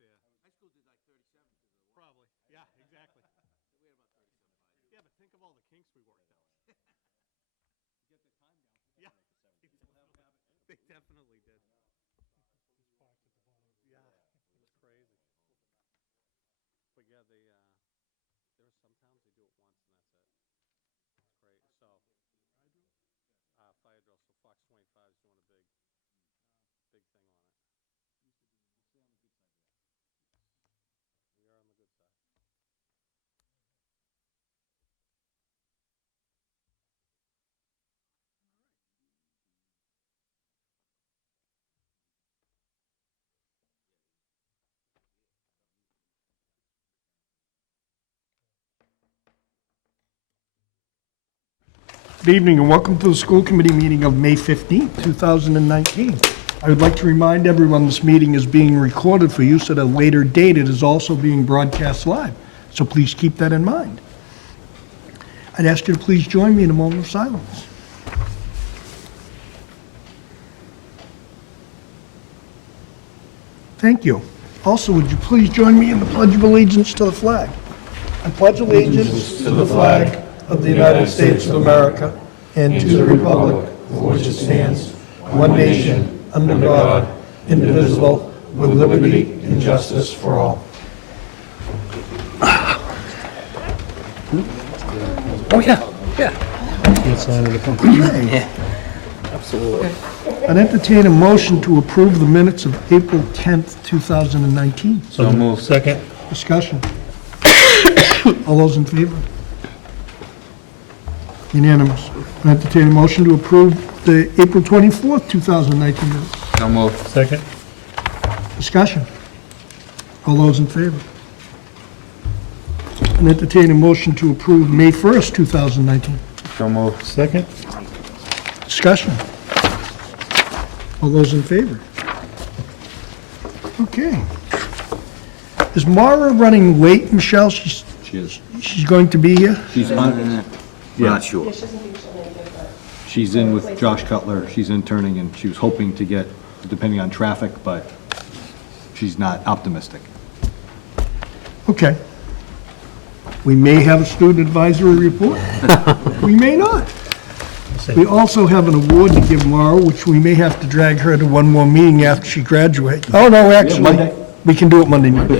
there. High school did like 37 because of the war. Probably. Yeah, exactly. We had about 37 by then. Yeah, but think of all the kinks we worked out. Get the time down. Yeah. They definitely did. Yeah, it's crazy. But yeah, there are some towns they do it once and that's it. It's great. So, fire drill. So Fox 25 is doing a big thing on it. We are on the good side. Good evening and welcome to the school committee meeting of May 15, 2019. I would like to remind everyone this meeting is being recorded for use at a later date. It is also being broadcast live, so please keep that in mind. I'd ask you to please join me in a moment of silence. Thank you. Also, would you please join me in the Pledge of Allegiance to the flag? I pledge allegiance to the flag of the United States of America and to the republic for which it stands, one nation, under God, indivisible, with liberty and justice for all. Oh, yeah. Yeah. Okay. Absolutely. I'd entertain a motion to approve the minutes of April 10th, 2019. So moved. Second. Discussion. All those in favor? Unanimous. I entertain a motion to approve the April 24th, 2019 minutes. So moved. Second. Discussion. All those in favor? And entertain a motion to approve May 1st, 2019. So moved. Second. Discussion. All those in favor? Okay. Is Mara running late, Michelle? She is. She's going to be here? She's on, we're not sure. Yeah, she doesn't think she'll make it, but. She's in with Josh Cutler. She's interning, and she was hoping to get, depending on traffic, but she's not optimistic. Okay. We may have a student advisory report. We may not. We also have an award to give Mara, which we may have to drag her to one more meeting after she graduates. Oh, no, actually, Monday. we can do it Monday night.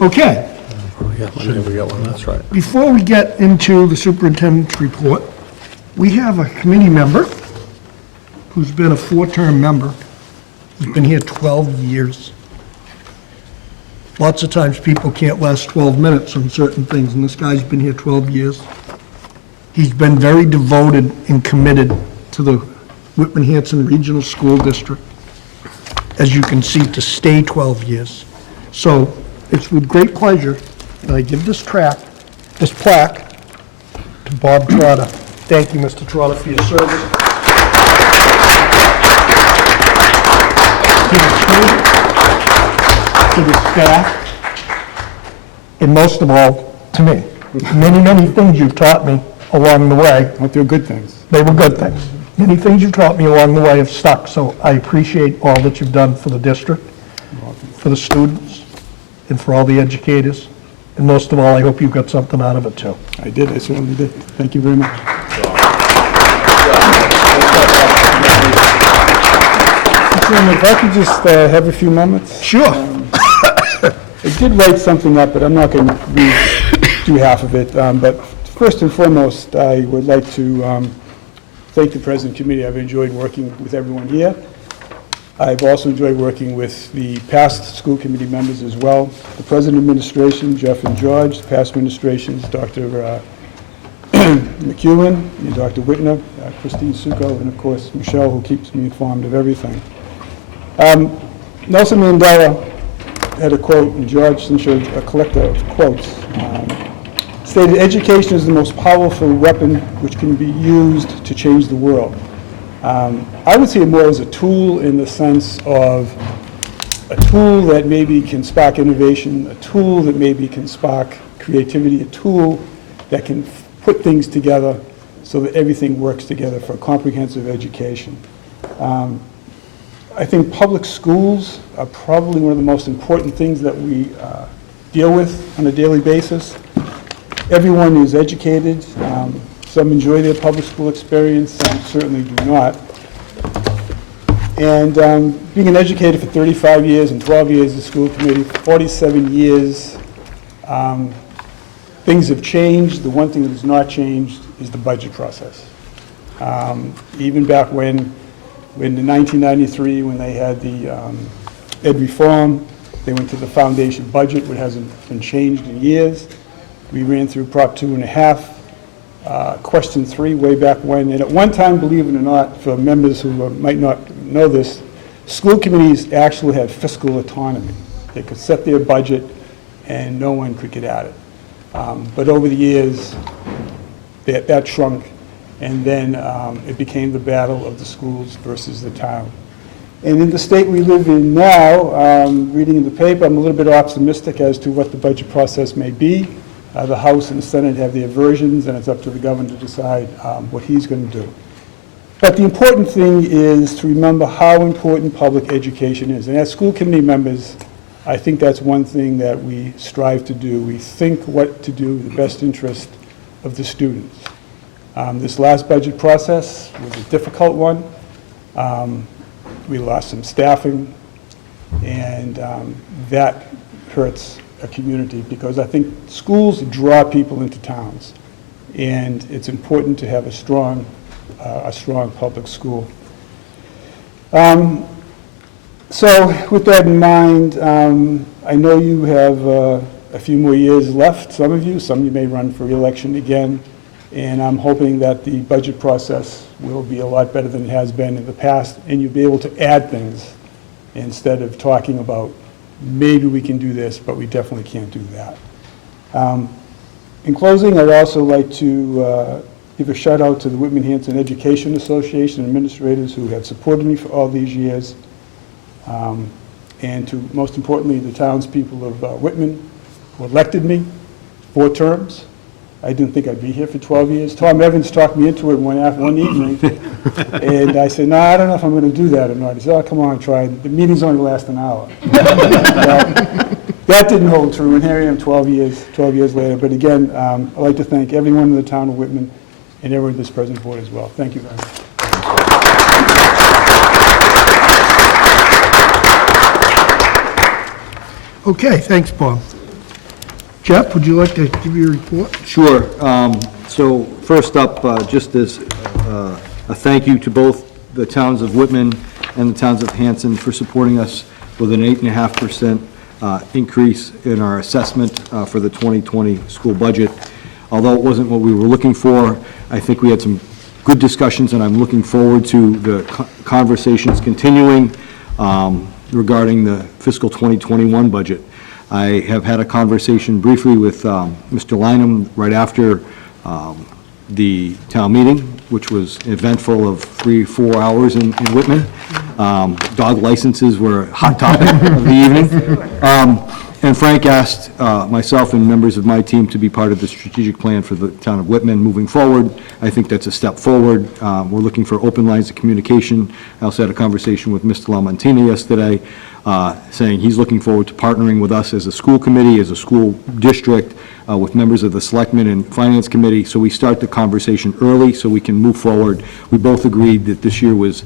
Okay. Oh, yeah, Monday we got one, that's right. Before we get into the superintendent's report, we have a committee member who's been a four-term member. He's been here 12 years. Lots of times people can't last 12 minutes on certain things, and this guy's been here 12 years. He's been very devoted and committed to the Whitman-Hanson Regional School District, as you can see, to stay 12 years. So it's with great pleasure that I give this plaque to Bob Trotter. Thank you, Mr. Trotter, for your service. To the staff, and most of all, to me. Many, many things you've taught me along the way. But they're good things. They were good things. Many things you've taught me along the way have stuck, so I appreciate all that you've done for the district, for the students, and for all the educators. And most of all, I hope you got something out of it, too. I did, I certainly did. Thank you very much. Chairman, if I could just have a few moments. Sure. I did write something up, but I'm not going to do half of it. But first and foremost, I would like to thank the President Committee. I've enjoyed working with everyone here. I've also enjoyed working with the past school committee members as well. The President Administration, Jeff and George, the past administrations, Dr. McEwen and Dr. Whitner, Christine Succo, and of course Michelle, who keeps me informed of everything. Nelson Mandela had a quote, and George showed a collector of quotes, stated, "Education is the most powerful weapon which can be used to change the world." I would see it more as a tool in the sense of a tool that maybe can spark innovation, a tool that maybe can spark creativity, a tool that can put things together so that everything works together for a comprehensive education. I think public schools are probably one of the most important things that we deal with on a daily basis. Everyone is educated. Some enjoy their public school experience, some certainly do not. And being an educator for 35 years and 12 years as a school committee, 47 years, things have changed. The one thing that has not changed is the budget process. Even back when in 1993, when they had the ed reform, they went to the foundation budget, which hasn't been changed in years. We ran through Prop 2.5, Question 3 way back when. And at one time, believe it or not, for members who might not know this, school committees actually had fiscal autonomy. They could set their budget and no one could get at it. But over the years, that shrunk, and then it became the battle of the schools versus the town. And in the state we live in now, reading in the paper, I'm a little bit optimistic as to what the budget process may be. The House and the Senate have their versions, and it's up to the governor to decide what he's going to do. But the important thing is to remember how important public education is. And as school committee members, I think that's one thing that we strive to do. We think what to do in the best interest of the students. This last budget process was a difficult one. We lost some staffing, and that hurts a community because I think schools draw people into towns, and it's important to have a strong public school. So with that in mind, I know you have a few more years left, some of you may run for re-election again, and I'm hoping that the budget process will be a lot better than it has been in the past, and you'll be able to add things instead of talking about maybe we can do this, but we definitely can't do that. In closing, I'd also like to give a shout out to the Whitman-Hanson Education Association administrators who have supported me for all these years, and to, most importantly, the townspeople of Whitman who elected me 4 terms. I didn't think I'd be here for 12 years. Tom Evans talked me into it one evening, and I said, no, I don't know if I'm going to do that or not. He said, oh, come on, try it. The meetings only last an hour. Well, that didn't hold true, and here I am 12 years later. But again, I'd like to thank everyone in the town of Whitman and everyone in this present board as well. Thank you very much. Okay, thanks, Bob. Jeff, would you like to give your report? Sure. So first up, just as a thank you to both the towns of Whitman and the towns of Hanson for supporting us with an 8.5% increase in our assessment for the 2020 school budget. Although it wasn't what we were looking for, I think we had some good discussions, and I'm looking forward to the conversations continuing regarding the fiscal 2021 budget. I have had a conversation briefly with Mr. Lynham right after the town meeting, which was eventful of 3-4 hours in Whitman. Dog licenses were a hot topic of the evening. And Frank asked myself and members of my team to be part of the strategic plan for the town of Whitman moving forward. I think that's a step forward. We're looking for open lines of communication. I also had a conversation with Mr. Lamontina yesterday, saying he's looking forward to partnering with us as a school committee, as a school district, with members of the Selectmen and Finance Committee, so we start the conversation early so we can move forward. We both agreed that this year was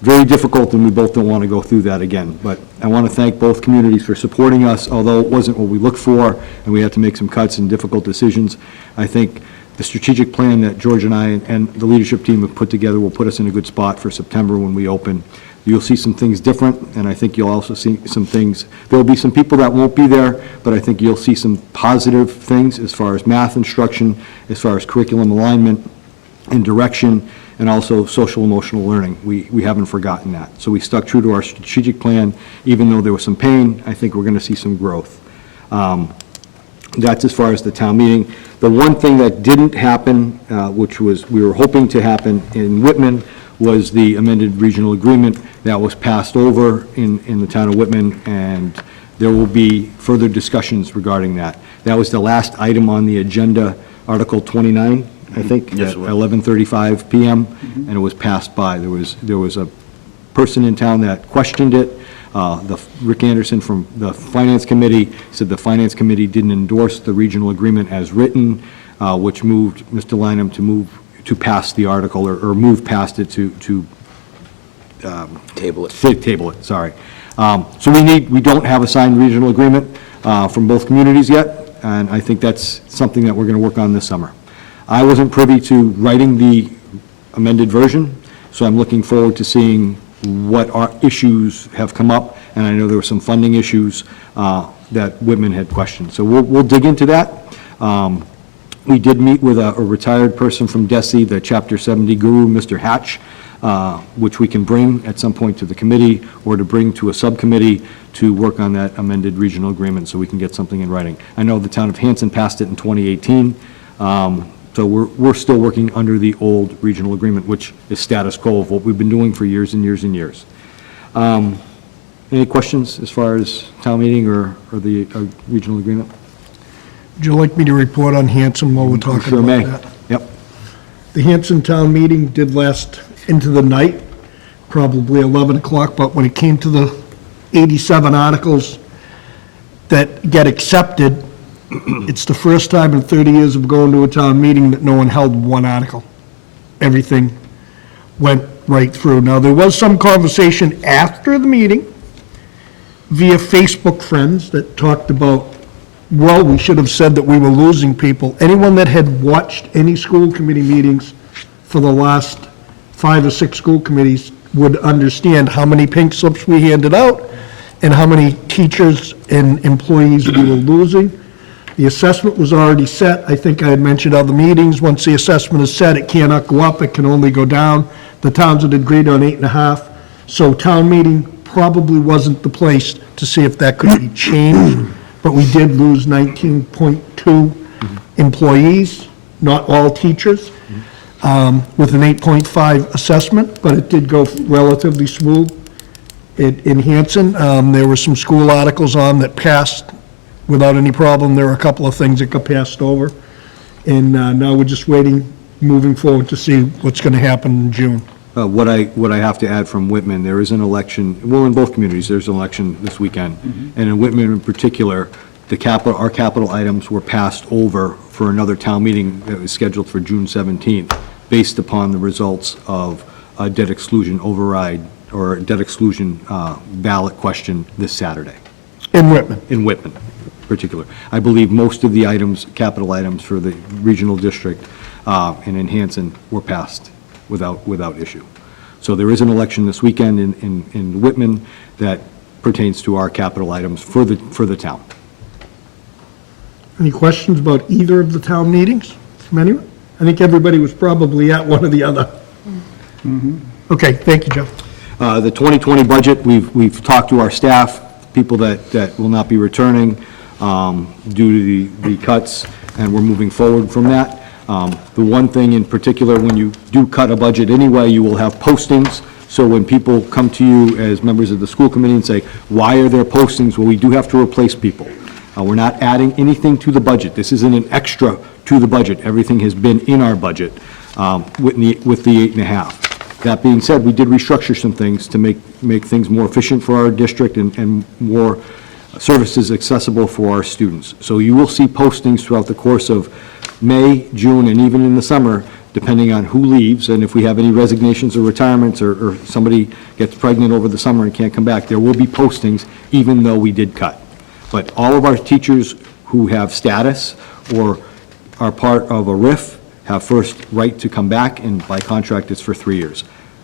very difficult, and we both don't want to go through that again. But I want to thank both communities for supporting us, although it wasn't what we looked for, and we had to make some cuts and difficult decisions. I think the strategic plan that George and I and the leadership team have put together will put us in a good spot for September when we open. You'll see some things different, and I think you'll also see some things. There will be some people that won't be there, but I think you'll see some positive things as far as math instruction, as far as curriculum alignment and direction, and also social emotional learning. We haven't forgotten that. So we stuck true to our strategic plan. Even though there was some pain, I think we're going to see some growth. That's as far as the town meeting. The one thing that didn't happen, which was we were hoping to happen in Whitman, was the amended regional agreement that was passed over in the town of Whitman, and there will be further discussions regarding that. That was the last item on the agenda, Article 29. I think, Yes, at it was. 11:35 p.m., and it was passed by. There was a person in town that questioned it. Rick Anderson from the Finance Committee said the Finance Committee didn't endorse the regional agreement as written, which moved Mr. Lineham to pass the article, or move past it to Table it. Table it, sorry. So we don't have a signed regional agreement from both communities yet, and I think that's something that we're going to work on this summer. I wasn't privy to writing the amended version, so I'm looking forward to seeing what our issues have come up, and I know there were some funding issues that Whitman had questioned. So we'll dig into that. We did meet with a retired person from DESI, the Chapter 70 guru, Mr. Hatch, which we can bring at some point to the committee or to bring to a subcommittee to work on that amended regional agreement so we can get something in writing. I know the town of Hanson passed it in 2018, so we're still working under the old regional agreement, which is status quo of what we've been doing for years and years and years. Any questions as far as town meeting or the regional agreement? Would you like me to report on Hanson while we're talking Sure about may. that? Yep. The Hanson Town Meeting did last into the night, probably 11 o'clock, but when it came to the 87 articles that get accepted, it's the first time in 30 years of going to a town meeting that no one held one article. Everything went right through. Now, there was some conversation after the meeting via Facebook friends that talked about, well, we should have said that we were losing people. Anyone that had watched any school committee meetings for the last 5 or 6 school committees would understand how many pink slips we handed out and how many teachers and employees we were losing. The assessment was already set. I think I had mentioned other meetings. Once the assessment is set, it cannot go up, it can only go down. The towns had agreed on 8.5. So town meeting probably wasn't the place to see if that could be changed. But we did lose 19.2 employees, not all teachers, with an 8.5 assessment, but it did go relatively smooth. In Hanson, there were some school articles on that passed without any problem. There were a couple of things that got passed over. And now we're just waiting, moving forward to see what's going to happen in June. What I have to add from Whitman, there is an election, well, in both communities, there's an election this weekend. And in Whitman in particular, our capital items were passed over for another town meeting that was scheduled for June 17th, based upon the results of a debt exclusion override or debt exclusion ballot question this Saturday. In Whitman. In Whitman in particular. I believe most of the items, capital items for the regional district and in Hanson were passed without issue. So there is an election this weekend in Whitman that pertains to our capital items for the town. Any questions about either of the town meetings from anyone? I think everybody was probably at one or the other. Okay, thank you, Jeff. The 2020 budget, we've talked to our staff, people that will not be returning due to the cuts, and we're moving forward from that. The one thing in particular, when you do cut a budget anyway, you will have postings. So when people come to you as members of the school committee and say, why are there postings? Well, we do have to replace people. We're not adding anything to the budget. This isn't an extra to the budget. Everything has been in our budget with the 8.5. That being said, we did restructure some things to make things more efficient for our district and more services accessible for our students. So you will see postings throughout the course of May, June, and even in the summer, depending on who leaves, and if we have any resignations or retirements, or somebody gets pregnant over the summer and can't come back, there will be postings, even though we did cut. But all of our teachers who have status or are part of a RIF have first right to come back, and by contract, it's for 3 years.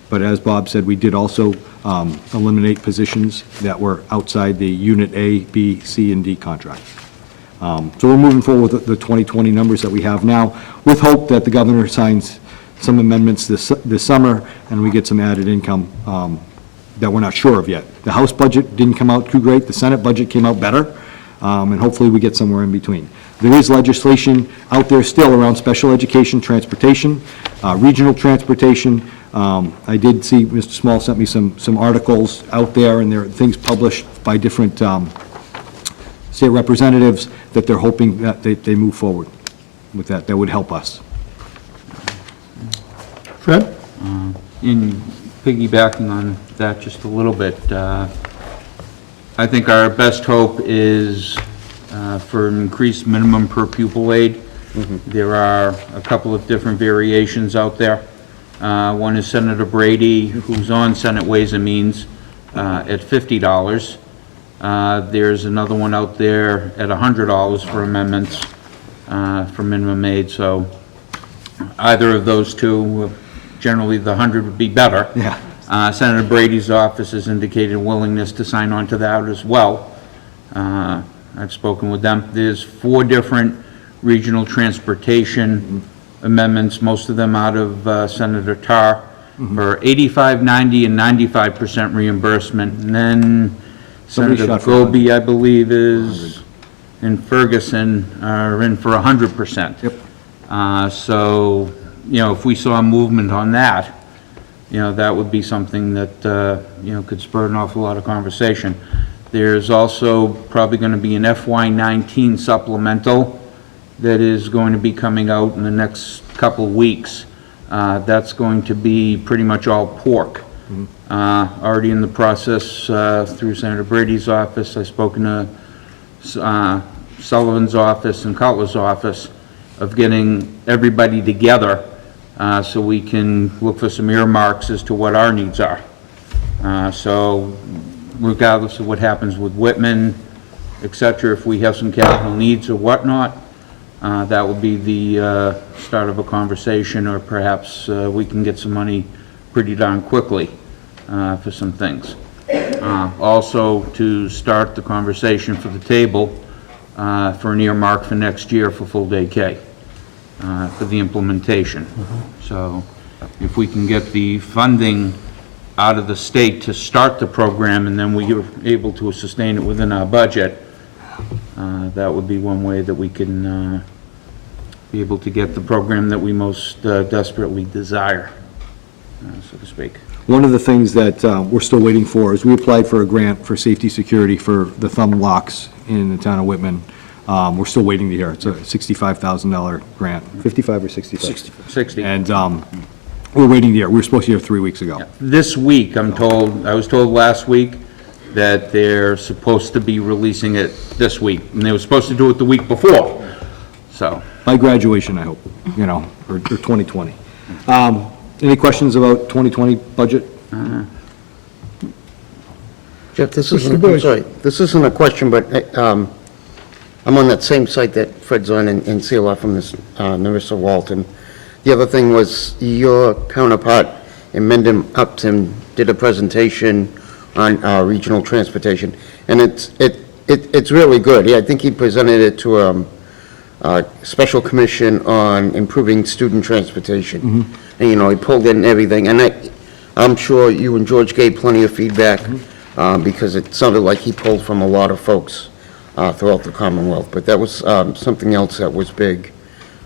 But as Bob said, we did also eliminate positions that were outside the Unit A, B, C, and D contract. So we're moving forward with the 2020 numbers that we have now, with hope that the governor signs some amendments this summer, and we get some added income that we're not sure of yet. The House budget didn't come out too great. The Senate budget came out better, and hopefully we get somewhere in between. There is legislation out there still around special education, transportation, regional transportation. I did see Mr. Small sent me some articles out there, and there are things published by different state representatives that they're hoping that they move forward with that would help us. Fred? In piggybacking on that just a little bit, I think our best hope is for an increased minimum per pupil aid. There are a couple of different variations out there. One is Senator Brady, who's on Senate Ways and Means, at $50. There's another one out there at $100 for amendments for minimum aid. So either of those two, generally the 100 would be better. Yeah. Senator Brady's office has indicated willingness to sign on to that as well. I've spoken with them. There's 4 different regional transportation amendments, most of them out of Senator Tarr, for 85, 90, and 95% reimbursement. And then Somebody Senator shot for Goby, I believe, is, and Ferguson are in for 100%. Yep. So, if we saw movement on that, that would be something that, could spur an awful lot of conversation. There's also probably going to be an FY19 supplemental that is going to be coming out in the next couple of weeks. That's going to be pretty much all pork. Already in the process through Senator Brady's office. I've spoken to Sullivan's office and Cutler's office of getting everybody together so we can look for some earmarks as to what our needs are. So regardless of what happens with Whitman, et cetera, if we have some capital needs or whatnot, that will be the start of a conversation, or perhaps we can get some money pretty darn quickly for some things. Also, to start the conversation for the table for an earmark for next year for full day K for the implementation. So if we can get the funding out of the state to start the program, and then we are able to sustain it within our budget, that would be one way that we can be able to get the program that we most desperately desire, so to speak. One of the things that we're still waiting for is we applied for a grant for safety security for the thumb locks in the town of Whitman. We're still waiting to hear. It's a $65,000 grant. 55 or 65? 60. And we're waiting to hear. We were supposed to hear 3 weeks ago. This week, I was told last week that they're supposed to be releasing it this week, and they were supposed to do it the week before, so. By graduation, I hope, or 2020. Any questions about 2020 budget? Jeff, this isn't, I'm sorry, this isn't a question, but I'm on that same site that Fred's on in CLR from this Narissa Walton. The other thing was your counterpart in Mendham Upton did a presentation on regional transportation, and it's really good. Yeah, I think he presented it to a special commission on improving student transportation. And, he pulled in everything, and I'm sure you and George gave plenty of feedback because it sounded like he pulled from a lot of folks throughout the Commonwealth. But that was something else that was big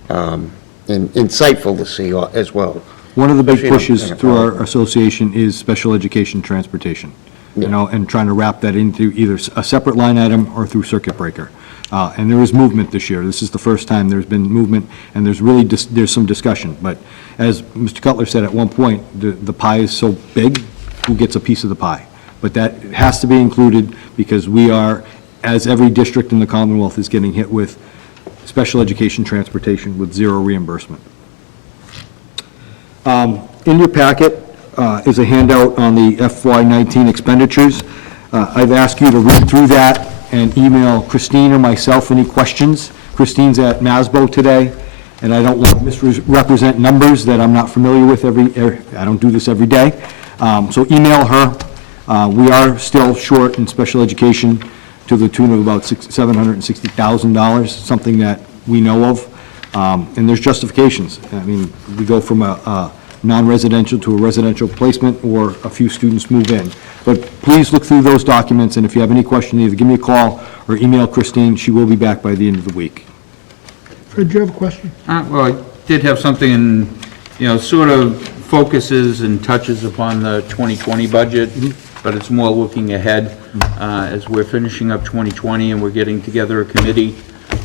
and insightful to see as well. One of the big Especially pushes in a through our association is special education transportation, and trying to wrap that into either a separate line item or through circuit breaker. And there is movement this year. This is the first time there's been movement, and there's really there's some discussion. But as Mr. Cutler said at one point, the pie is so big, who gets a piece of the pie? But that has to be included because we are, as every district in the Commonwealth is getting hit with special education transportation with zero reimbursement. In your packet is a handout on the FY19 expenditures. I've asked you to read through that and email Christine or myself any questions. Christine's at NASBO today, and I don't want to misrepresent numbers that I'm not familiar with I don't do this every day. So email her. We are still short in special education to the tune of about $760,000, something that we know of. And there's justifications. I mean, we go from a non-residential to a residential placement, or a few students move in. But please look through those documents, and if you have any question, either give me a call or email Christine. She will be back by the end of the week. Fred, do you have a question? Well, I did have something in, sort of focuses and touches upon the 2020 budget, but it's more looking ahead as we're finishing up 2020 and we're getting together a committee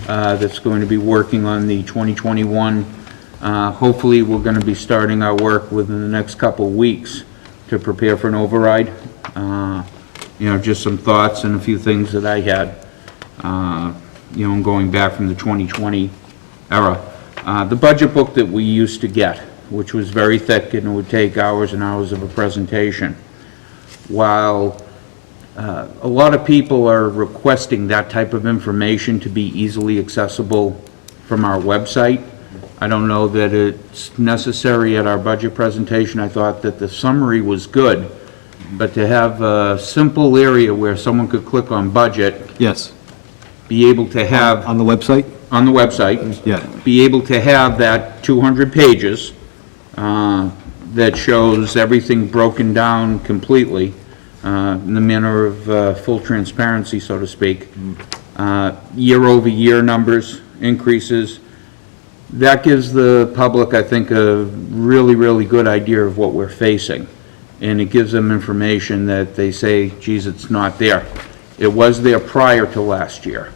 that's going to be working on the 2021. Hopefully, we're going to be starting our work within the next couple of weeks to prepare for an override. Just some thoughts and a few things that I had, going back from the 2020 era. The budget book that we used to get, which was very thick and it would take hours and hours of a presentation, while a lot of people are requesting that type of information to be easily accessible from our website, I don't know that it's necessary at our budget presentation. I thought that the summary was good, but to have a simple area where someone could click on budget, Yes. be able to have, On the website? on the website, Yeah. be able to have that 200 pages that shows everything broken down completely in the manner of full transparency, so to speak. Year-over-year numbers, increases. That gives the public, I think, a really, really good idea of what we're facing. And it gives them information that they say, geez, it's not there. It was there prior to last year.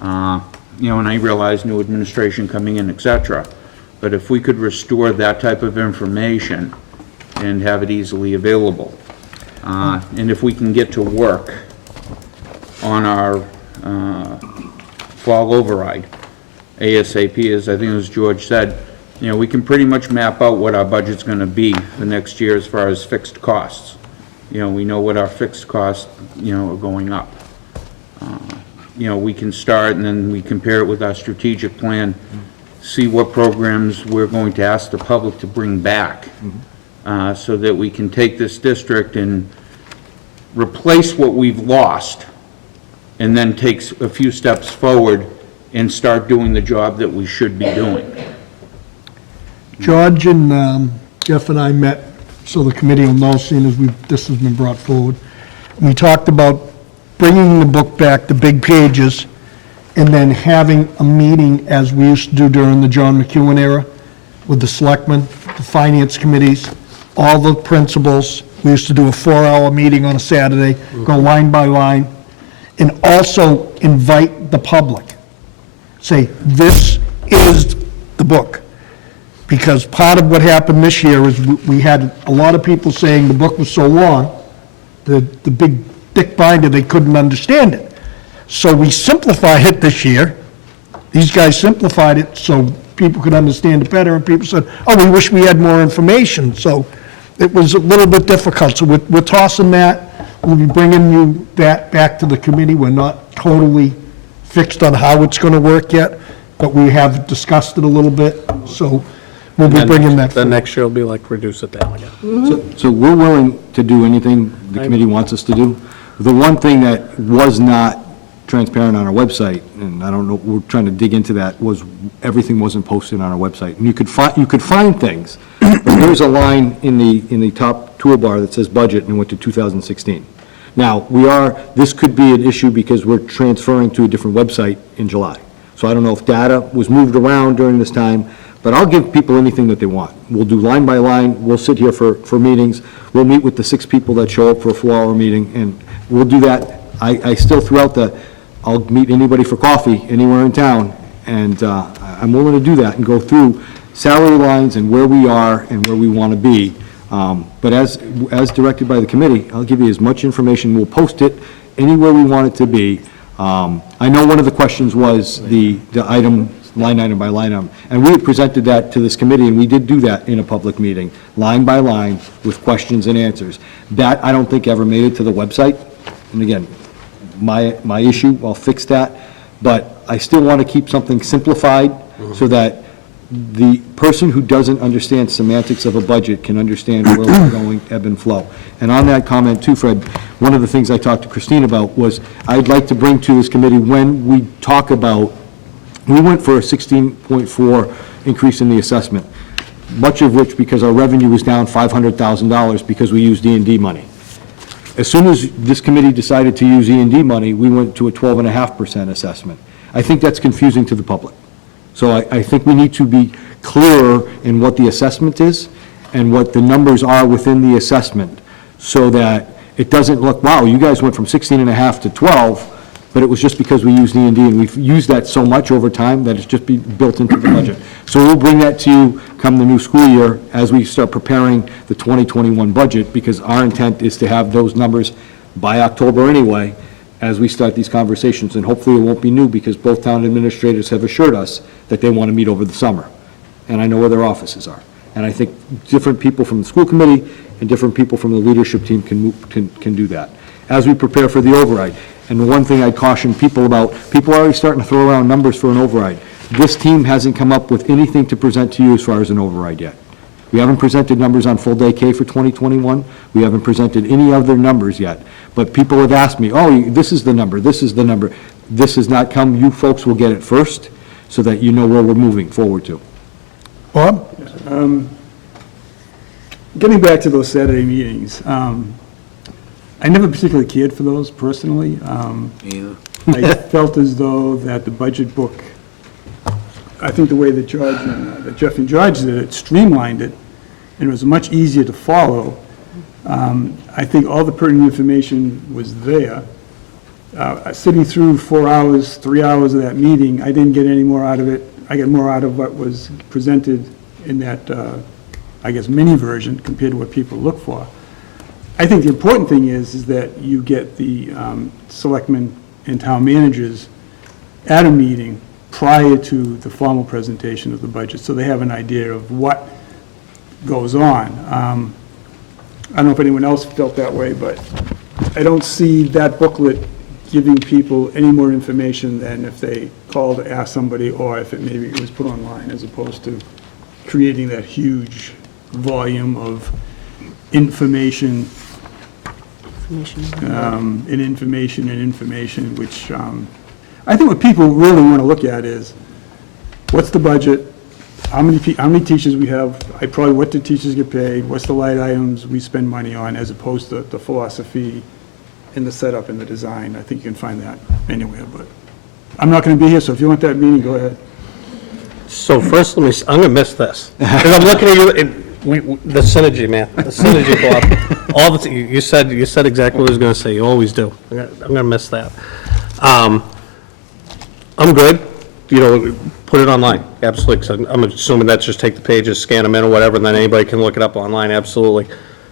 And I realize new administration coming in, et cetera. But if we could restore that type of information and have it easily available, and if we can get to work on our fall override, ASAP, as I think as George said, we can pretty much map out what our budget's going to be for next year as far as fixed costs. We know what our fixed costs, are going up. We can start and then we compare it with our strategic plan, see what programs we're going to ask the public to bring back, so that we can take this district and replace what we've lost, and then take a few steps forward and start doing the job that we should be doing. George and Jeff and I met, so the committee will know, seeing as this has been brought forward. We talked about bringing the book back, the big pages, and then having a meeting, as we used to do during the John McEwen era, with the selectmen, the finance committees, all the principals. We used to do a 4-hour meeting on a Saturday, go line by line, and also invite the public. Say, this is the book. Because part of what happened this year is we had a lot of people saying the book was so long, the big thick binder, they couldn't understand it. So we simplified it this year. These guys simplified it so people could understand it better, and people said, oh, we wish we had more information. So it was a little bit difficult. So we're tossing that. We'll be bringing you that back to the committee. We're not totally fixed on how it's going to work yet, but we have discussed it a little bit, so we'll be bringing that. Then next year will be like, reduce it down again. So we're willing to do anything the committee wants us to do. The one thing that was not transparent on our website, and I don't know, we're trying to dig into that, was everything wasn't posted on our website. And you could find things, but there's a line in the top toolbar that says budget and went to 2016. Now, this could be an issue because we're transferring to a different website in July. So I don't know if data was moved around during this time, but I'll give people anything that they want. We'll do line by line, we'll sit here for meetings, we'll meet with the 6 people that show up for a 4-hour meeting, and we'll do that. I still, I'll meet anybody for coffee anywhere in town, and I'm willing to do that and go through salary lines and where we are and where we want to be. But as directed by the committee, I'll give you as much information. We'll post it anywhere we want it to be. I know one of the questions was the item, line item by line item, and we had presented that to this committee, and we did do that in a public meeting, line by line, with questions and answers. That, I don't think, ever made it to the website. And again, my issue, I'll fix that, but I still want to keep something simplified so that the person who doesn't understand semantics of a budget can understand where we're going, ebb and flow. And on that comment too, Fred, one of the things I talked to Christine about was I'd like to bring to this committee when we talk about, we went for a 16.4 increase in the assessment, much of which because our revenue was down $500,000 because we used E&D money. As soon as this committee decided to use E&D money, we went to a 12.5% assessment. I think that's confusing to the public. So I think we need to be clearer in what the assessment is and what the numbers are within the assessment, so that it doesn't look, wow, you guys went from 16.5 to 12, but it was just because we used E&D, and we've used that so much over time that it's just be built into the budget. So we'll bring that to you come the new school year as we start preparing the 2021 budget, because our intent is to have those numbers by October anyway, as we start these conversations, and hopefully it won't be new, because both town administrators have assured us that they want to meet over the summer, and I know where their offices are. And I think different people from the school committee and different people from the leadership team can do that. As we prepare for the override, and the one thing I caution people about, people are already starting to throw around numbers for an override. This team hasn't come up with anything to present to you as far as an override yet. We haven't presented numbers on full-day K for 2021. We haven't presented any other numbers yet. But people have asked me, oh, this is the number, this is the number. This has not come, you folks will get it first, so that you know where we're moving forward to. Bob? Getting back to those Saturday meetings, I never particularly cared for those personally. I felt as though that the budget book, I think the way that George and that Jeff and George did it, streamlined it, and it was much easier to follow. I think all the pertinent information was there. Sitting through 4 hours, 3 hours of that meeting, I didn't get any more out of it. I got more out of what was presented in that, I guess, mini version compared to what people look for. I think the important thing is that you get the selectmen and town managers at a meeting prior to the formal presentation of the budget, so they have an idea of what goes on. I don't know if anyone else felt that way, but I don't see that booklet giving people any more information than if they called to ask somebody, or if it maybe was put online, as opposed to creating that huge volume of information, and information, which I think what people really want to look at is, what's the budget, how many teachers we have, what do teachers get paid, what's the light items we spend money on, as opposed to the philosophy and the setup and the design. I think you can find that anywhere, but I'm not going to be here, so if you want that meeting, go ahead. So first, I'm gonna miss this, because I'm looking at you, the synergy, man, the synergy, Bob. All the, you said exactly what I was gonna say, you always do. I'm gonna miss that. I'm good, put it online, absolutely, 'cause I'm assuming that's just take the pages, scan them in or whatever, and then anybody can look it up online, absolutely.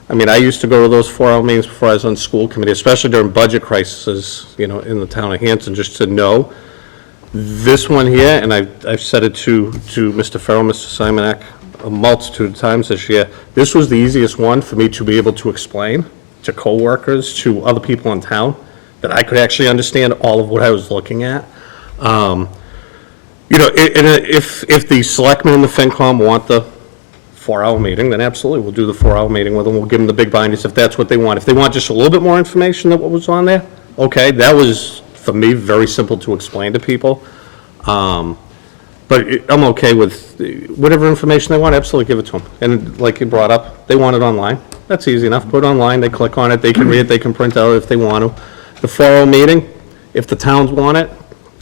I mean, I used to go to those 4-hour meetings before I was on school committee, especially during budget crises, in the town of Hanson, just to know. This one here, and I've said it to Mr. Farrell, Mr. Simonak, a multitude of times this year, this was the easiest one for me to be able to explain to coworkers, to other people in town, that I could actually understand all of what I was looking at. If the selectmen and the FinCom want the 4-hour meeting, then absolutely, we'll do the 4-hour meeting with them, we'll give them the big binders if that's what they want. If they want just a little bit more information than what was on there, okay, that was, for me, very simple to explain to people. But I'm okay with whatever information they want, absolutely give it to them. And like you brought up, they want it online. That's easy enough. Put it online, they click on it, they can read it, they can print out if they want to. The 4-hour meeting, if the towns want it,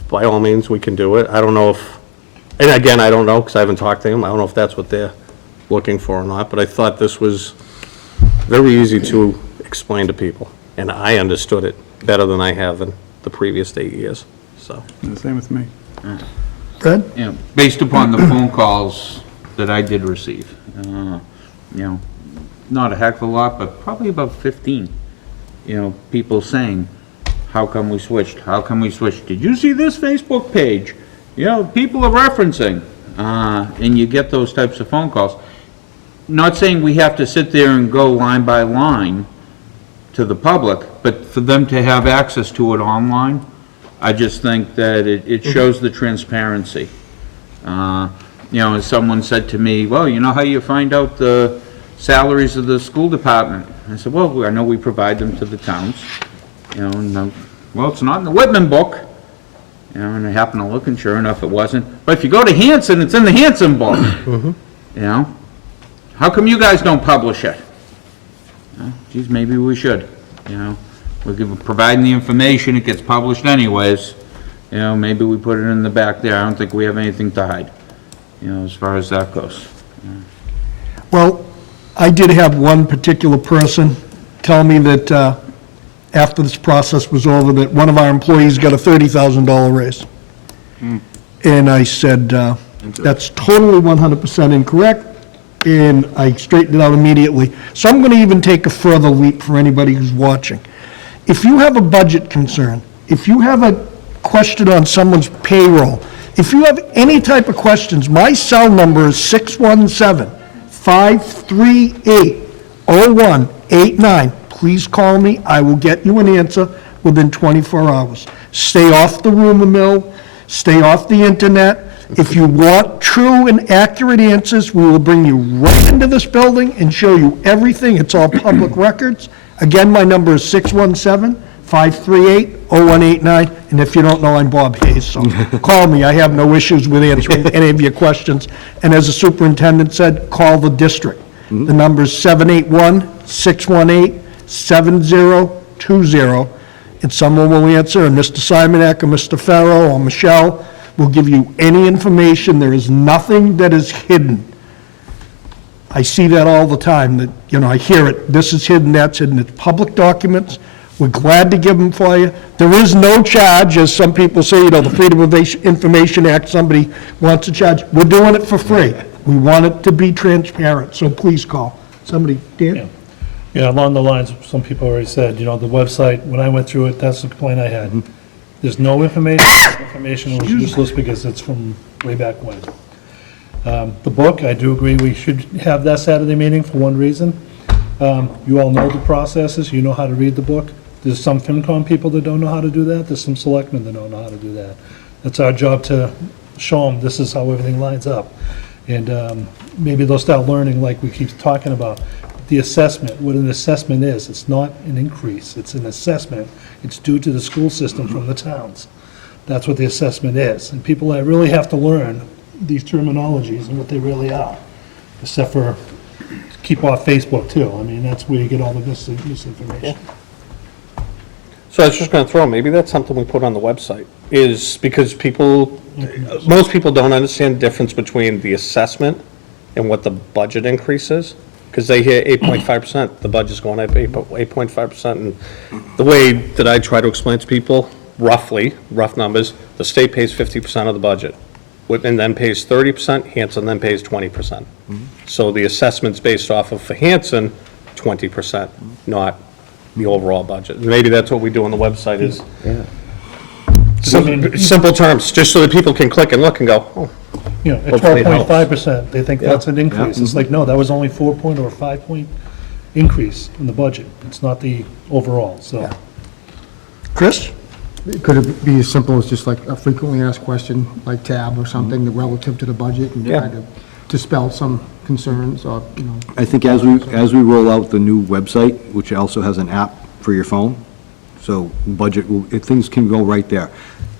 by all means, we can do it. I don't know if, and again, I don't know, because I haven't talked to them. I don't know if that's what they're looking for or not, but I thought this was very easy to explain to people. And I understood it better than I have in the previous 8 years, so. The same with me. Fred? Based upon the phone calls that I did receive, not a heck of a lot, but probably about 15, people saying, how come we switched? How come we switched? Did you see this Facebook page? People are referencing, and you get those types of phone calls. Not saying we have to sit there and go line by line to the public, but for them to have access to it online, I just think that it shows the transparency. As someone said to me, well, you know how you find out the salaries of the school department? I said, well, I know we provide them to the towns, well, it's not in the Whitman book, and I happened to look, and sure enough, it wasn't. But if you go to Hanson, it's in the Hanson book, How come you guys don't publish it? Geez, maybe we should, We're providing the information, it gets published anyways. Maybe we put it in the back there. I don't think we have anything to hide, as far as that goes. Well, I did have one particular person tell me that after this process was over, that one of our employees got a $30,000 raise. And I said, that's totally 100% incorrect, and I straightened it out immediately. So I'm going to even take a further leap for anybody who's watching. If you have a budget concern, if you have a question on someone's payroll, if you have any type of questions, my cell number is 617-538-0189. Please call me. I will get you an answer within 24 hours. Stay off the rumor mill. Stay off the internet. If you want true and accurate answers, we will bring you right into this building and show you everything. It's all public records. Again, my number is 617-538-0189, and if you don't know, I'm Bob Hayes, so call me. I have no issues with answering any of your questions. And as the superintendent said, call the district. The number is 781-618-7020, and someone will answer, and Mr. Simonak or Mr. Farrow or Michelle will give you any information. There is nothing that is hidden. I see that all the time, that, I hear it, this is hidden, that's hidden. It's public documents. We're glad to give them for you. There is no charge, as some people say, the Freedom of Information Act, somebody wants to charge. We're doing it for free. We want it to be transparent, so please call. Somebody, Dan? Yeah, along the lines, some people already said, the website, when I went through it, that's the complaint I had. There's no information. Information was useless because it's from way back when. The book, I do agree we should have that Saturday meeting for one reason. You all know the processes, you know how to read the book. There's some FinCom people that don't know how to do that, there's some selectmen that don't know how to do that. It's our job to show them this is how everything lines up. And maybe they'll start learning, like we keep talking about, the assessment, what an assessment is. It's not an increase, it's an assessment. It's due to the school system from the towns. That's what the assessment is. And people that really have to learn these terminologies and what they really are, except for keep off Facebook too. I mean, that's where you get all the misinformation. So I was just going to throw, maybe that's something we put on the website, is because most people don't understand the difference between the assessment and what the budget increase is, because they hear 8.5%, the budget's going up 8.5%, and the way that I try to explain to people, rough numbers, the state pays 50% of the budget. Whitman then pays 30%, Hanson then pays 20%. So the assessment's based off of, for Hanson, 20%, not the overall budget. And maybe that's what we do on the website is simple terms, just so that people can click and look and go, oh. At Hopefully it helps. 12.5%, they think that's an increase. It's like, no, that was only 4-point or 5-point increase in the budget. It's not the overall, so. Chris? Could it be as simple as just like a frequently asked question, like tab or something, relative to the budget, and try to dispel some concerns, or, I think as we roll out the new website, which also has an app for your phone, so things can go right there.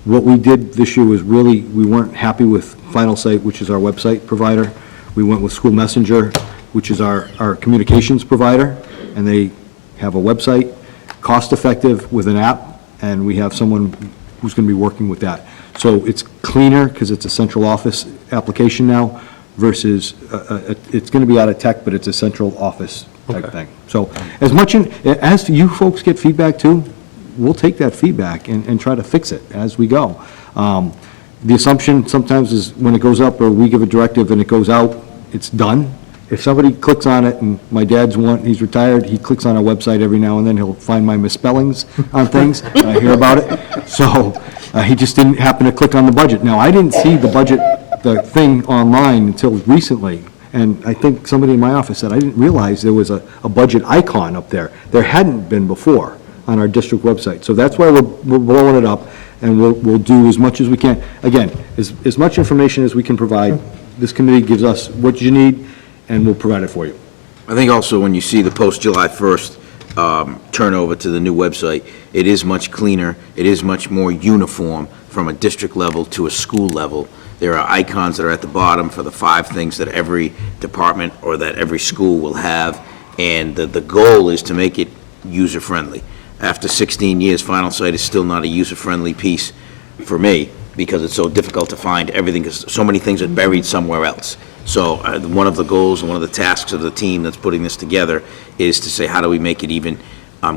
What we did this year was we weren't happy with Final Site, which is our website provider. We went with School Messenger, which is our communications provider, and they have a website, cost-effective with an app, and we have someone who's going to be working with that. So it's cleaner because it's a central office application now versus, it's going to be out of tech, but it's a central office type thing. So as you folks get feedback too, we'll take that feedback and try to fix it as we go. The assumption sometimes is when it goes up or we give a directive and it goes out, it's done. If somebody clicks on it, and my dad's he's retired, he clicks on our website every now and then, he'll find my misspellings on things, and I hear about it. So he just didn't happen to click on the budget. Now, I didn't see the thing online until recently, and I think somebody in my office said, I didn't realize there was a budget icon up there. There hadn't been before on our district website. So that's why we're blowing it up, and we'll do as much as we can. Again, as much information as we can provide. This committee gives us what you need, and we'll provide it for you. I think also when you see the post-July 1st turnover to the new website, it is much cleaner, it is much more uniform from a district level to a school level. There are icons that are at the bottom for the 5 things that every department or that every school will have, and the goal is to make it user-friendly. After 16 years, Final Site is still not a user-friendly piece for me because it's so difficult to find everything, because so many things are buried somewhere else. So one of the goals and one of the tasks of the team that's putting this together is to say, how do we make it even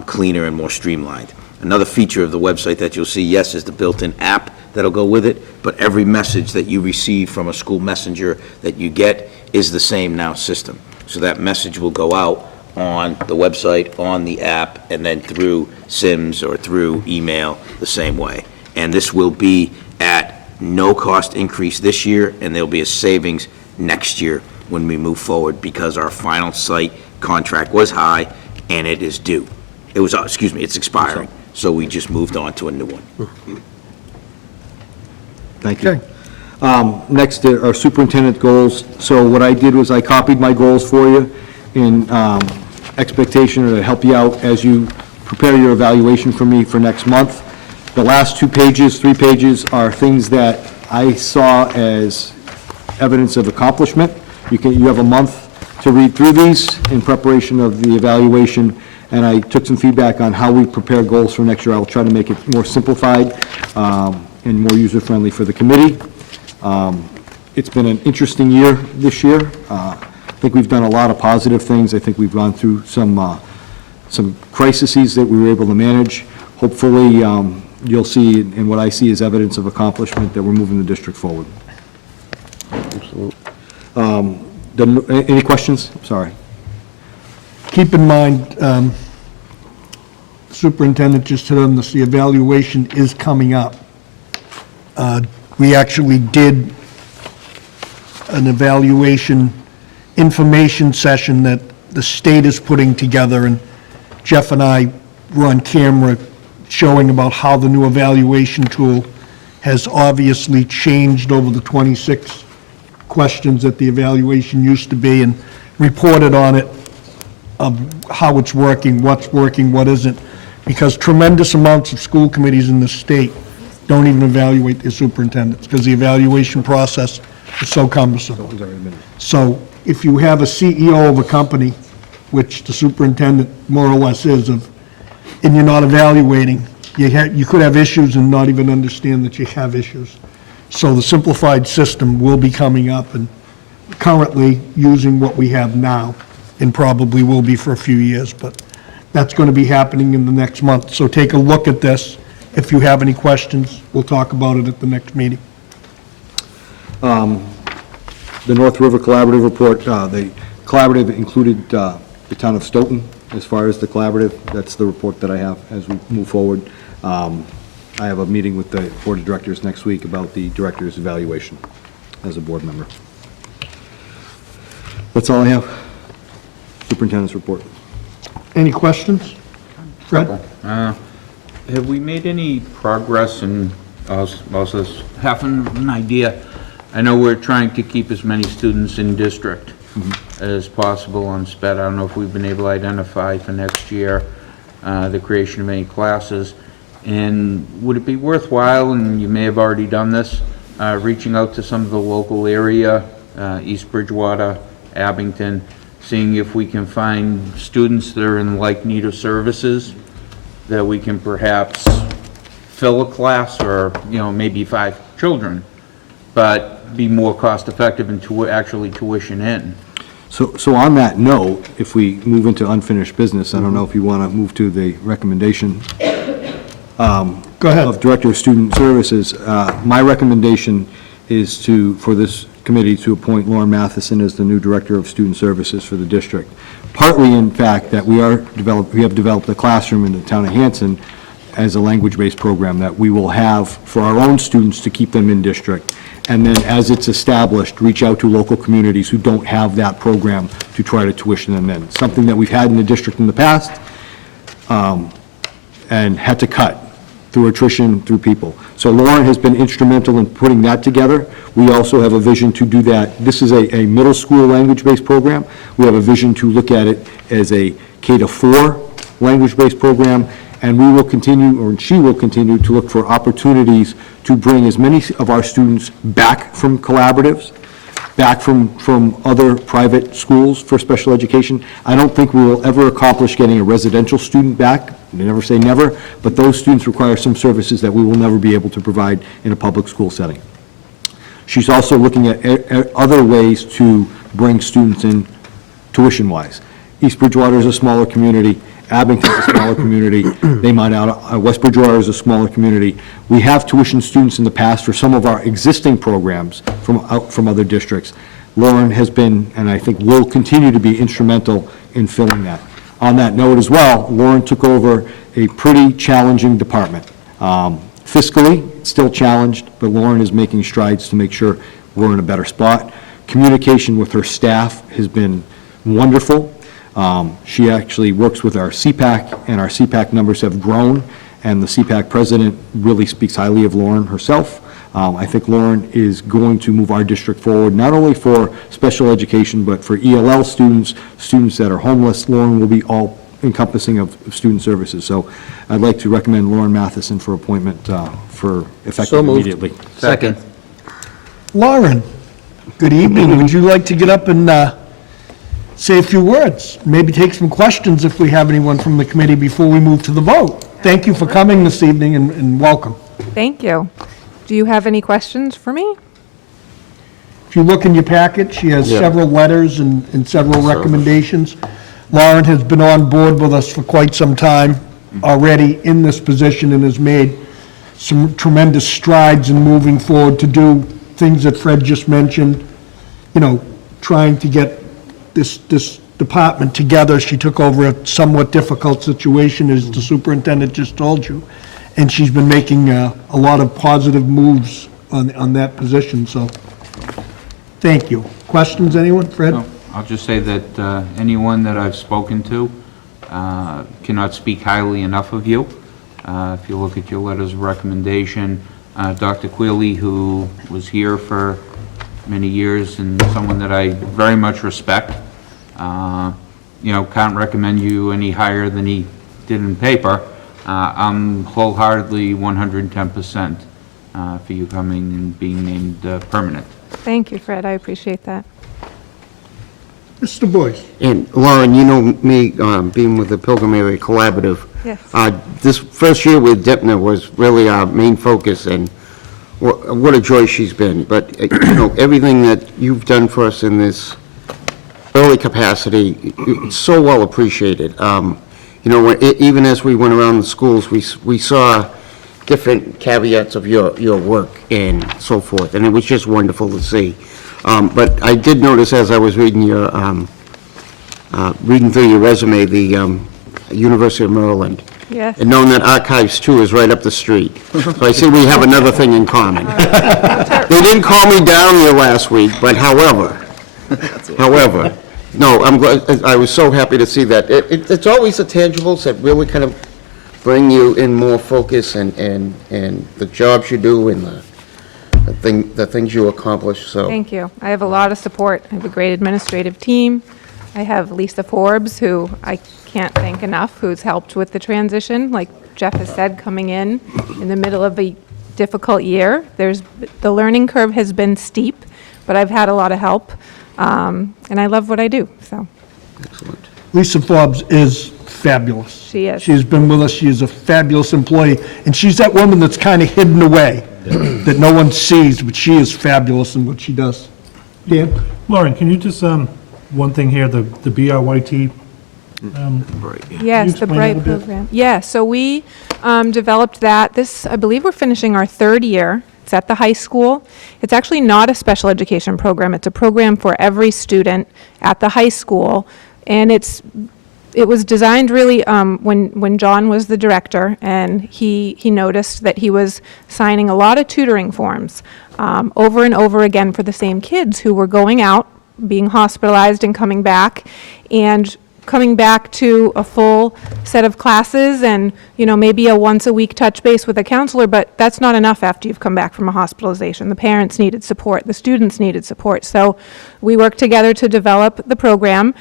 cleaner and more streamlined. Another feature of the website that you'll see, yes, is the built-in app that'll go with it, but every message that you receive from a school messenger that you get is the same now system. So that message will go out on the website, on the app, and then through SIMS or through email the same way. And this will be at no cost increase this year, and there'll be a savings next year when we move forward, because our final site contract was high and it is due. It was, it's expiring. So we just moved on to a new one. Thank you. Next are superintendent goals. So what I did was I copied my goals for you in expectation or to help you out as you prepare your evaluation for me for next month. The last 2 pages, 3 pages are things that I saw as evidence of accomplishment. You have a month to read through these in preparation of the evaluation, and I took some feedback on how we prepare goals for next year. I'll try to make it more simplified and more user-friendly for the committee. It's been an interesting year this year. I think we've done a lot of positive things. I think we've gone through some crises that we were able to manage. Hopefully, you'll see, and what I see is evidence of accomplishment, that we're moving the district forward. Any questions? Sorry. Keep in mind, Superintendent just hit on this, the evaluation is coming up. We actually did an evaluation information session that the state is putting together, and Jeff and I were on camera showing about how the new evaluation tool has obviously changed over the 26 questions that the evaluation used to be, and reported on it, of how it's working, what isn't, because tremendous amounts of school committees in the state don't even evaluate their superintendents, because the evaluation process is so cumbersome. So if you have a CEO of a company, which the superintendent more or less is, and you're not evaluating, you could have issues and not even understand that you have issues. So the simplified system will be coming up, and currently using what we have now, and probably will be for a few years, but that's going to be happening in the next month. So take a look at this. If you have any questions, we'll talk about it at the next meeting. The North River Collaborative Report, the collaborative included the town of Stoughton as far as the collaborative. That's the report that I have as we move forward. I have a meeting with the board of directors next week about the director's evaluation as a board member. That's all I have. Superintendent's report. Any questions? Fred? Have we made any progress in, also half an idea, I know we're trying to keep as many students in district as possible on SPED. I don't know if we've been able to identify for next year the creation of any classes. And would it be worthwhile, and you may have already done this, reaching out to some of the local area, East Bridgewater, Abington, seeing if we can find students that are in like need of services that we can perhaps fill a class, or, maybe 5 children, but be more cost effective and actually tuition in. So on that note, if we move into unfinished business, I don't know if you want to move to the recommendation. Go ahead. Of Director of Student Services. My recommendation is for this committee to appoint Lauren Matheson as the new Director of Student Services for the district. Partly, in fact, that we have developed a classroom in the town of Hanson as a language-based program that we will have for our own students to keep them in district. And then, as it's established, reach out to local communities who don't have that program to try to tuition them in. Something that we've had in the district in the past and had to cut through attrition, through people. So Lauren has been instrumental in putting that together. We also have a vision to do that. This is a middle school language-based program. We have a vision to look at it as a K-4 language-based program, and we will continue, or she will continue, to look for opportunities to bring as many of our students back from collaboratives, back from other private schools for special education. I don't think we will ever accomplish getting a residential student back. They never say never, but those students require some services that we will never be able to provide in a public school setting. She's also looking at other ways to bring students in tuition-wise. East Bridgewater is a smaller community, Abington's a smaller community, they might out, West Bridgewater is a smaller community. We have tuition students in the past for some of our existing programs from other districts. Lauren has been, and I think will continue to be instrumental in filling that. On that note as well, Lauren took over a pretty challenging department. Fiscally, it's still challenged, but Lauren is making strides to make sure we're in a better spot. Communication with her staff has been wonderful. She actually works with our CPAC, and our CPAC numbers have grown, and the CPAC president really speaks highly of Lauren herself. I think Lauren is going to move our district forward, not only for special education, but for ELL students, students that are homeless. Lauren will be all encompassing of student services. So I'd like to recommend Lauren Matheson for appointment for effective So moved. immediately. Second. Lauren, good evening. Would you like to get up and say a few words? Maybe take some questions if we have anyone from the committee before we move to the vote. Thank you for coming this evening and welcome. Thank you. Do you have any questions for me? If you look in your packet, she has several letters and several recommendations. Lauren has been on board with us for quite some time already in this position and has made some tremendous strides in moving forward to do things that Fred just mentioned, you know, trying to get this department together. She took over a somewhat difficult situation, as the superintendent just told you, and she's been making a lot of positive moves on that position, so thank you. Questions, anyone? Fred? No, I'll just say that anyone that I've spoken to cannot speak highly enough of you. If you look at your letters of recommendation, Dr. Quealy, who was here for many years and someone that I very much respect, you know, can't recommend you any higher than he did in paper. I'm wholeheartedly 110% for you coming and being named permanent. Thank you, Fred. I appreciate that. Mr. Boyce? And Lauren, you know me, being with the Pilgrim Area Collaborative. Yes. This first year with Dipna was really our main focus, and what a joy she's been. But, you know, everything that you've done for us in this early capacity, it's so well appreciated. You know, even as we went around the schools, we saw different caveats of your work and so forth, and it was just wonderful to see. But I did notice as I was reading your, reading through your resume, the University of Maryland. Yes. And knowing that Archives 2 is right up the street. So I see we have another thing in common. They didn't call me down here last week, but however, no, I'm glad, I was so happy to see that. It's always the tangibles that really kind of bring you in more focus and the jobs you do and the things you accomplish, so. Thank you. I have a lot of support. I have a great administrative team. I have Lisa Forbes, who I can't thank enough, who's helped with the transition. Like Jeff has said, coming in the middle of a difficult year, the learning curve has been steep, but I've had a lot of help, and I love what I do, so. Excellent. Lisa Forbes is fabulous. She is. She's been with us, she is a fabulous employee, and she's that woman that's kind of hidden away, that no one sees, but she is fabulous in what she does. Dan? Lauren, can you just, one thing here, the BRYT, Yes, the explain that a Bright bit? program. Yeah, so we developed that. This, I believe we're finishing our third year. It's at the high school. It's actually not a special education program. It's a program for every student at the high school. And it was designed really when John was the director, and he noticed that he was signing a lot of tutoring forms over and over again for the same kids who were going out, being hospitalized and coming back to a full set of classes and, maybe a once-a-week touch base with a counselor, but that's not enough after you've come back from a hospitalization. The parents needed support, the students needed support. So we worked together to develop the program.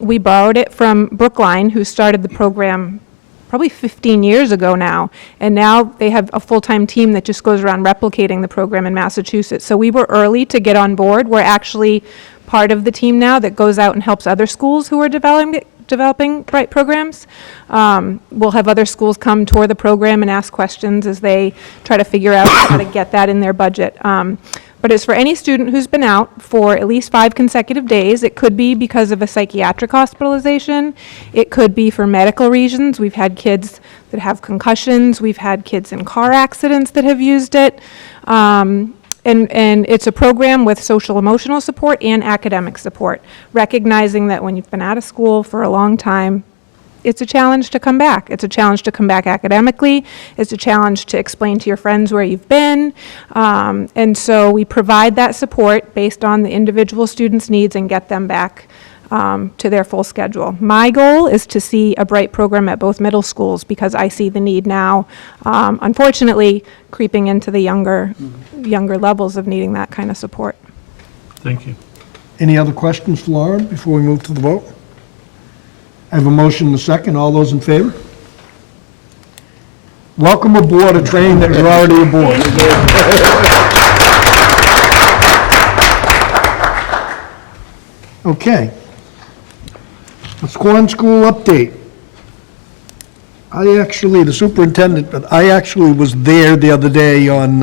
We borrowed it from Brookline, who started the program probably 15 years ago now, and now they have a full-time team that just goes around replicating the program in Massachusetts. So we were early to get on board. We're actually part of the team now that goes out and helps other schools who are developing Bright programs. We'll have other schools come tour the program and ask questions as they try to figure out how to get that in their budget. but it's for any student who's been out for at least 5 consecutive days. It could be because of a psychiatric hospitalization. It could be for medical reasons. We've had kids that have concussions. We've had kids in car accidents that have used it. And it's a program with social emotional support and academic support, recognizing that when you've been out of school for a long time, it's a challenge to come back. It's a challenge to come back academically. It's a challenge to explain to your friends where you've been. And so we provide that support based on the individual student's needs and get them back to their full schedule. My goal is to see a Bright program at both middle schools because I see the need now, unfortunately, creeping into the younger levels of needing that kind of support. Thank you. Any other questions for Lauren before we move to the vote? I have a motion and a second. All those in favor? Welcome aboard a train that you're already aboard. Okay. The Squam School update. The superintendent, but I actually was there the other day on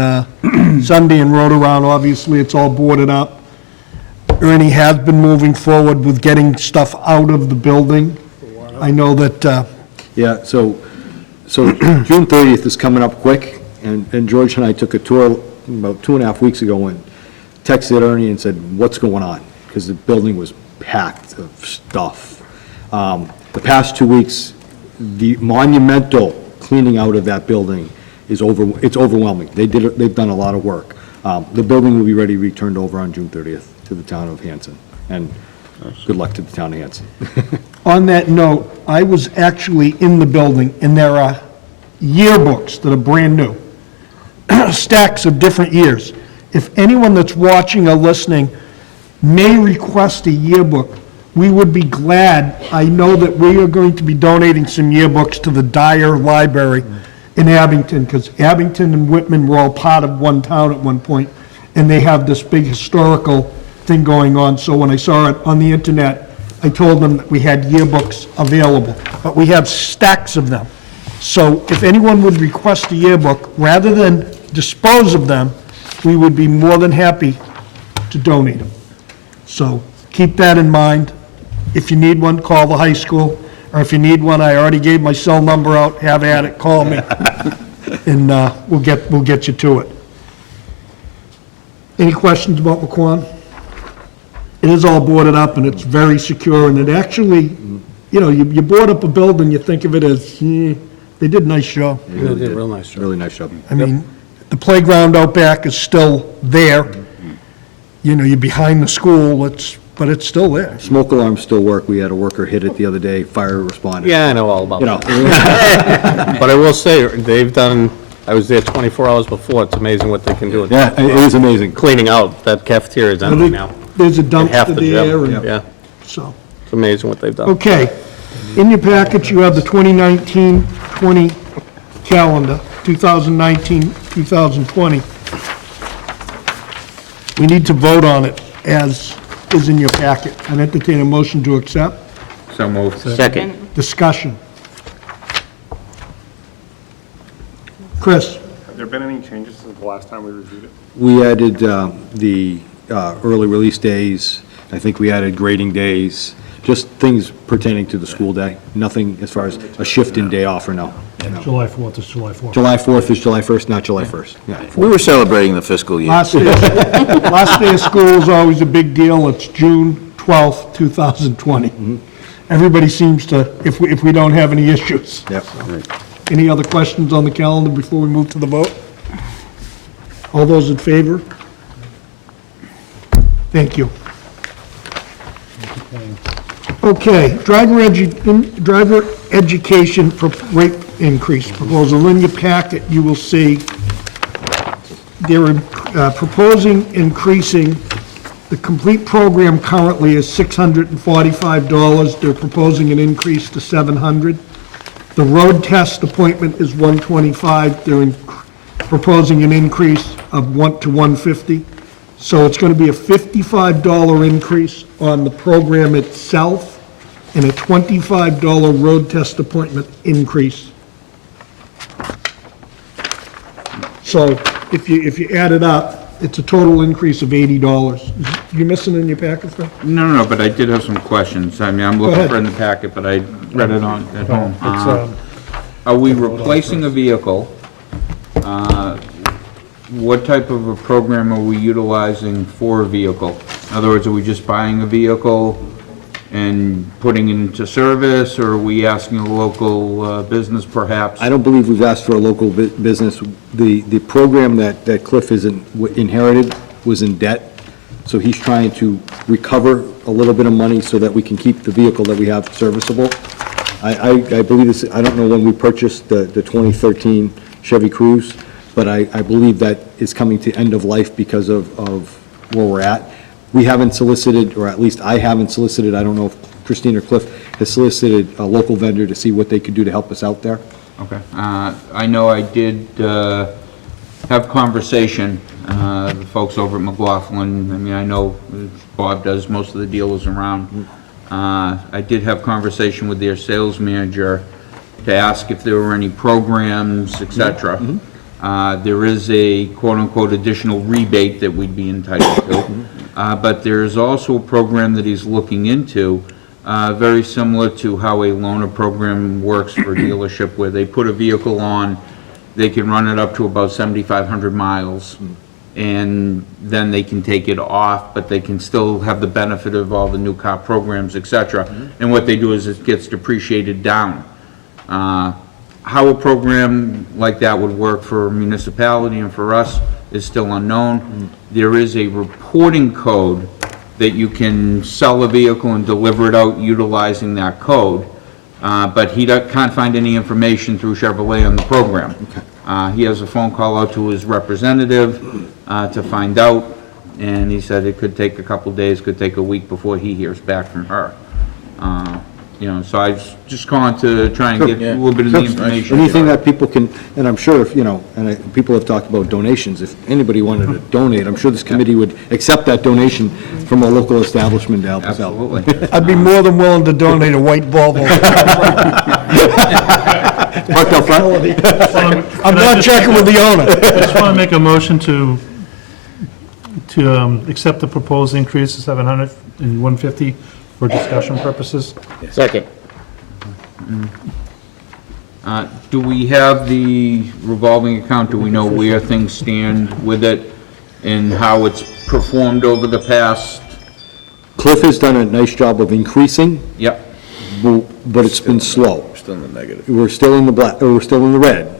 Sunday and rode around. Obviously, it's all boarded up. Ernie has been moving forward with getting stuff out of the building. I know that, Yeah, so June 30th is coming up quick, and George and I took a tour about 2.5 weeks ago and texted Ernie and said, what's going on? Because the building was packed of stuff. The past 2 weeks, the monumental cleaning out of that building it's overwhelming. They've done a lot of work. The building will be ready to be turned over on June 30th to the town of Hanson, and good luck to the town of Hanson. on that note, I was actually in the building, and there are yearbooks that are brand new, stacks of different years. If anyone that's watching or listening may request a yearbook, we would be glad. I know that we are going to be donating some yearbooks to the Dyer Library in Abington, because Abington and Whitman were all part of one town at one point, and they have this big historical thing going on. So when I saw it on the internet, I told them that we had yearbooks available, but we have stacks of them. So if anyone would request a yearbook, rather than dispose of them, we would be more than happy to donate them. So keep that in mind. If you need one, call the high school, or if you need one, I already gave my cell number out, have at it, call me, and we'll get you to it. Any questions about McQuon? It is all boarded up, and it's very secure, and it actually, you board up a building, you think of it as, they did a nice job. They did a real nice job. Really nice job. I mean, the playground out back is still there. You're behind the school, but it's still there. Smoke alarms still work. We had a worker hit it the other day, fire responded. Yeah, I know all about You know, that. But I will say, I was there 24 hours before. It's amazing what they can do. yeah, it is amazing. Cleaning out, that cafeteria is empty now. There's a Half the dumpster there, gym, and yeah. so. It's amazing what they've done. Okay, in your package, you have the 2019-20 calendar, 2019-2020. We need to vote on it as is in your packet. I'd entertain a motion to accept. So moved. Second. Discussion. Chris? Have there been any changes since the last time we reviewed it? We added the early release days. I think we added grading days, just things pertaining to the school day. Nothing as far as a shift in day off or no. July 4th is July 4th. July 4th is July 1st, not July 1st. Yeah. We were celebrating the fiscal year. Last day of school is always a big deal. It's June 12th, 2020. Everybody seems to, if we don't have any issues. Yep. Any other questions on the calendar before we move to the vote? All those in favor? Thank you. Okay, driver education rate increase proposal. In your packet, you will see they're proposing increasing, the complete program currently is $645. They're proposing an increase to $700. The road test appointment is $125. They're proposing an increase of to $150. So it's going to be a $55 increase on the program itself and a $25 road test appointment increase. So if you add it up, it's a total increase of $80. You missing in your packet, Fred? No, but I did have some questions. I mean, I'm looking ahead. for it in the packet, but I read it on, at home. It's, Are we replacing a vehicle? What type of a program are we utilizing for a vehicle? In other words, are we just buying a vehicle and putting it into service, or are we asking a local business perhaps? I don't believe we've asked for a local business. The program that Cliff inherited was in debt, so he's trying to recover a little bit of money so that we can keep the vehicle that we have serviceable. I believe this, I don't know when we purchased the 2013 Chevy Cruze, but I believe that is coming to end of life because of where we're at. We haven't solicited, or at least I haven't solicited, I don't know if Christine or Cliff has solicited a local vendor to see what they could do to help us out there. Okay. I know I did have conversation, the folks over at McLaughlin, I mean, I know Bob does most of the dealers around. I did have conversation with their sales manager to ask if there were any programs, et cetera. There is a quote-unquote additional rebate that we'd be entitled to. But there is also a program that he's looking into, very similar to how a loaner program works for a dealership, where they put a vehicle on, they can run it up to about 7,500 miles, and then they can take it off, but they can still have the benefit of all the new car programs, et cetera. And what they do is it gets depreciated down. How a program like that would work for a municipality and for us is still unknown. There is a reporting code that you can sell a vehicle and deliver it out utilizing that code, but he can't find any information through Chevrolet on the program. He has a phone call out to his representative to find out, and he said it could take a couple days, could take a week before he hears back from her. You know, so I was just calling to try and get a little bit of the information. Anything that people can, and I'm sure if, people have talked about donations, if anybody wanted to donate, I'm sure this committee would accept that donation from a local establishment to help us out. Absolutely. I'd be more than willing to donate a white Volvo. Parked out front? I'm not checking with the owner. I just want to make a motion to accept the proposed increase to 700 and 150 for discussion purposes. Second. Do we have the revolving account? Do we know where things stand with it and how it's performed over the past? Cliff has done a nice job of increasing, Yep. but it's been slow. Still in the negative. We're still in the black, or we're still in the red.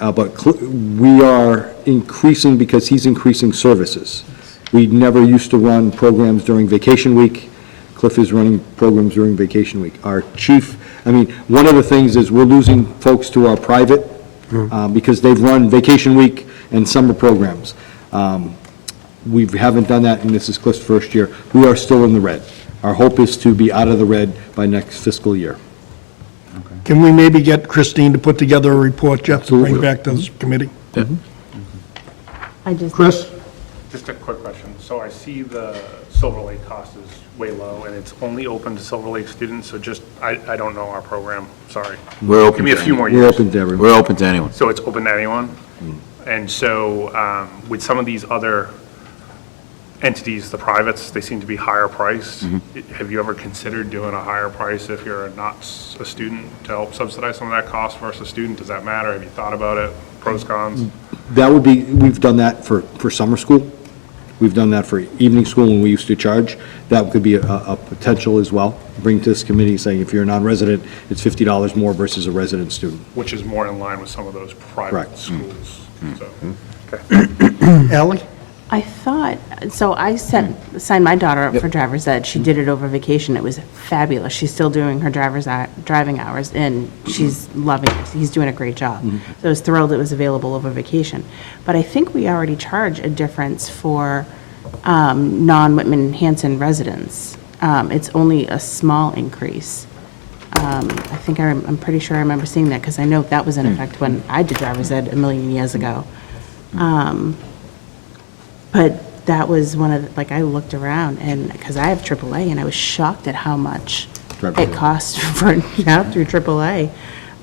But we are increasing because he's increasing services. We never used to run programs during vacation week. Cliff is running programs during vacation week. Our chief, one of the things is we're losing folks to our private because they've run vacation week and summer programs. We haven't done that, and this is Cliff's first year. We are still in the red. Our hope is to be out of the red by next fiscal year. Can we maybe get Christine to put together a report, Jeff, to bring back to this committee? Chris? Just a quick question. So I see the Silver Lake cost is way low, and it's only open to Silver Lake students, so just, I don't know our program, sorry. We're open Give me a to few more We're years. open to everyone. We're open to anyone. So it's open to anyone? And so with some of these other entities, the privates, they seem to be higher priced. Have you ever considered doing a higher price if you're not a student to help subsidize some of that cost versus a student? Does that matter? Have you thought about it? Pros, cons? That would be, we've done that for summer school. We've done that for evening school when we used to charge. That could be a potential as well. Bring to this committee saying if you're a non-resident, it's $50 more versus a resident student. Which is more in line with some of those private Correct. schools. So, okay. Ally? I thought, so I signed my daughter up for driver's ed. She did it over vacation. It was fabulous. She's still doing her driving hours, and she's loving it. He's doing a great job. So I was thrilled it was available over vacation. But I think we already charge a difference for non-Whitman-Hanson residents. It's only a small increase. I think I'm pretty sure I remember seeing that, because I know that was in effect when I did driver's ed a million years ago. But that was one of, I looked around, and, because I have AAA, and I was shocked at how much it costs through AAA.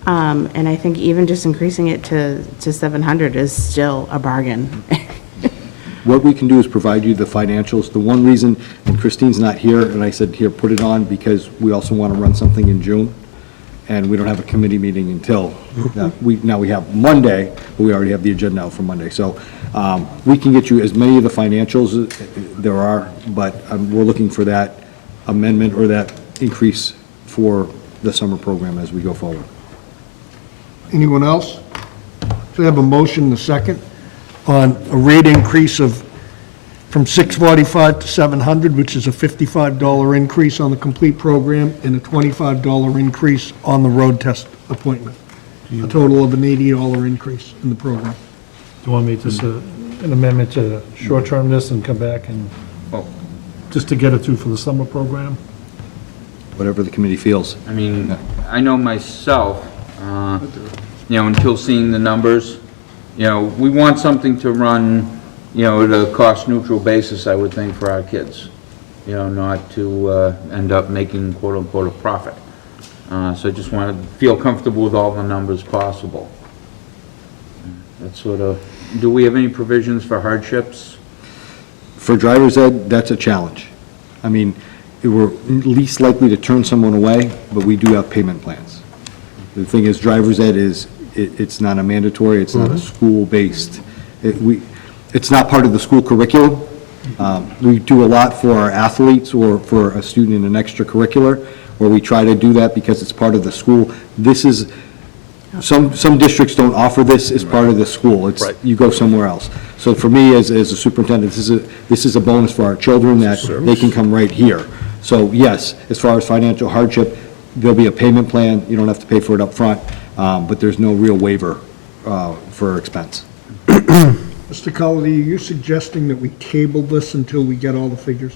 And I think even just increasing it to 700 is still a bargain. what we can do is provide you the financials. The one reason, and Christine's not here, and I said, here, put it on, because we also want to run something in June, and we don't have a committee meeting until, now we have Monday, but we already have the agenda out for Monday. So we can get you as many of the financials there are, but we're looking for that amendment or that increase for the summer program as we go forward. Anyone else? So we have a motion, the second, on a rate increase of, from $645 to $700, which is a $55 increase on the complete program and a $25 increase on the road test appointment. A total of an $80 increase in the program. Do you want me to, an amendment to short-term this and come back and, just to get it through for the summer program? Whatever the committee feels. I mean, I know myself, until seeing the numbers, we want something to run, at a cost-neutral basis, I would think, for our kids, not to end up making quote-unquote a profit. So I just want to feel comfortable with all the numbers possible. That's sort of, do we have any provisions for hardships? For driver's ed, that's a challenge. I mean, we're least likely to turn someone away, but we do have payment plans. The thing is, driver's ed is, it's not a mandatory, it's not a school-based, it's not part of the school curriculum. We do a lot for our athletes or for a student in an extracurricular, where we try to do that because it's part of the school. This is, some districts don't offer this as part of the school. It's, you go somewhere else. So for me, as a superintendent, this is a bonus for our children that they can come right here. So yes, as far as financial hardship, there'll be a payment plan. You don't have to pay for it up front, but there's no real waiver for expense. Mr. Colley, are you suggesting that we table this until we get all the figures?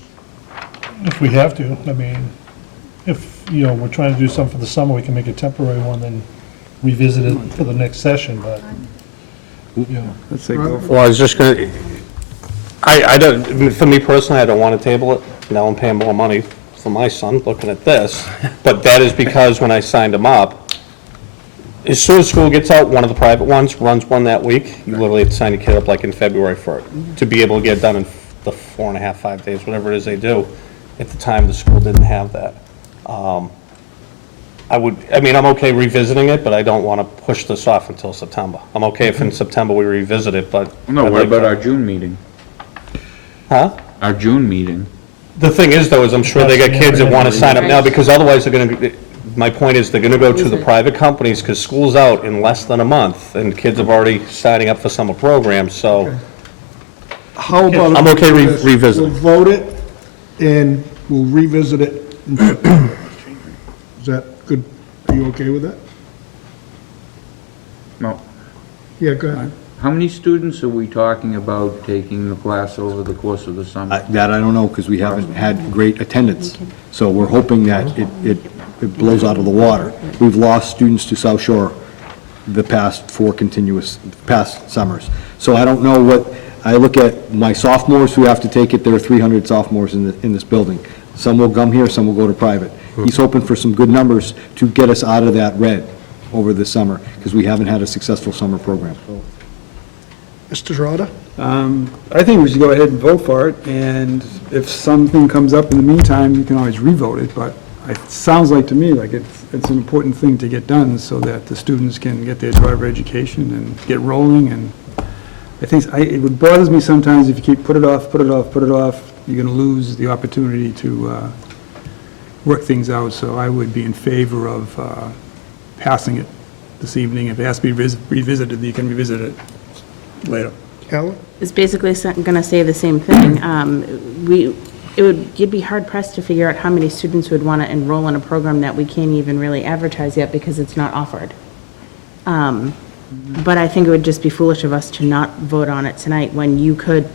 If we have to, I mean, if, we're trying to do something for the summer, we can make a temporary one, then revisit it for the next session, but, Let's say go for Well, I was just gonna, I don't, for me personally, I don't want to table it. Now I'm paying more money for my son looking at this, but that is because when I signed him up, as soon as school gets out, one of the private ones runs one that week. You literally have to sign your kid up like in February for it, to be able to get it done in the 4.5, 5 days, whatever it is they do. At the time, the school didn't have that. I'm okay revisiting it, but I don't want to push this off until September. I'm okay if in September we revisit it, but. No, I'd what like about to- our June meeting? Huh? Our June meeting? The thing is, though, is I'm sure they got kids that want to sign up now, because otherwise they're going to, my point is, they're going to go to the private companies, because school's out in less than a month, and kids have already signing up for summer programs, so. How about? if I'm we okay do this? revisiting. We'll vote it, and we'll revisit it in September. Is that good? Are you okay with that? No. Yeah, go ahead. How many students are we talking about taking the class over the course of the summer? That I don't know, because we haven't had great attendance. So we're hoping that it blows out of the water. We've lost students to South Shore the past past summers. So I don't know what, I look at my sophomores who have to take it, there are 300 sophomores in this building. Some will come here, some will go to private. He's hoping for some good numbers to get us out of that red over the summer, because we haven't had a successful summer program. Mr. Trotta? I think we should go ahead and vote for it, and if something comes up in the meantime, you can always re-vote it, but it sounds like to me like it's an important thing to get done so that the students can get their driver education and get rolling, and I think, it bothers me sometimes if you keep put it off, you're gonna lose the opportunity to work things out, so I would be in favor of passing it this evening. If it has to be revisited, you can revisit it later. Alan? It's basically going to say the same thing. You'd be hard pressed to figure out how many students would want to enroll in a program that we can't even really advertise yet because it's not offered. But I think it would just be foolish of us to not vote on it tonight when you could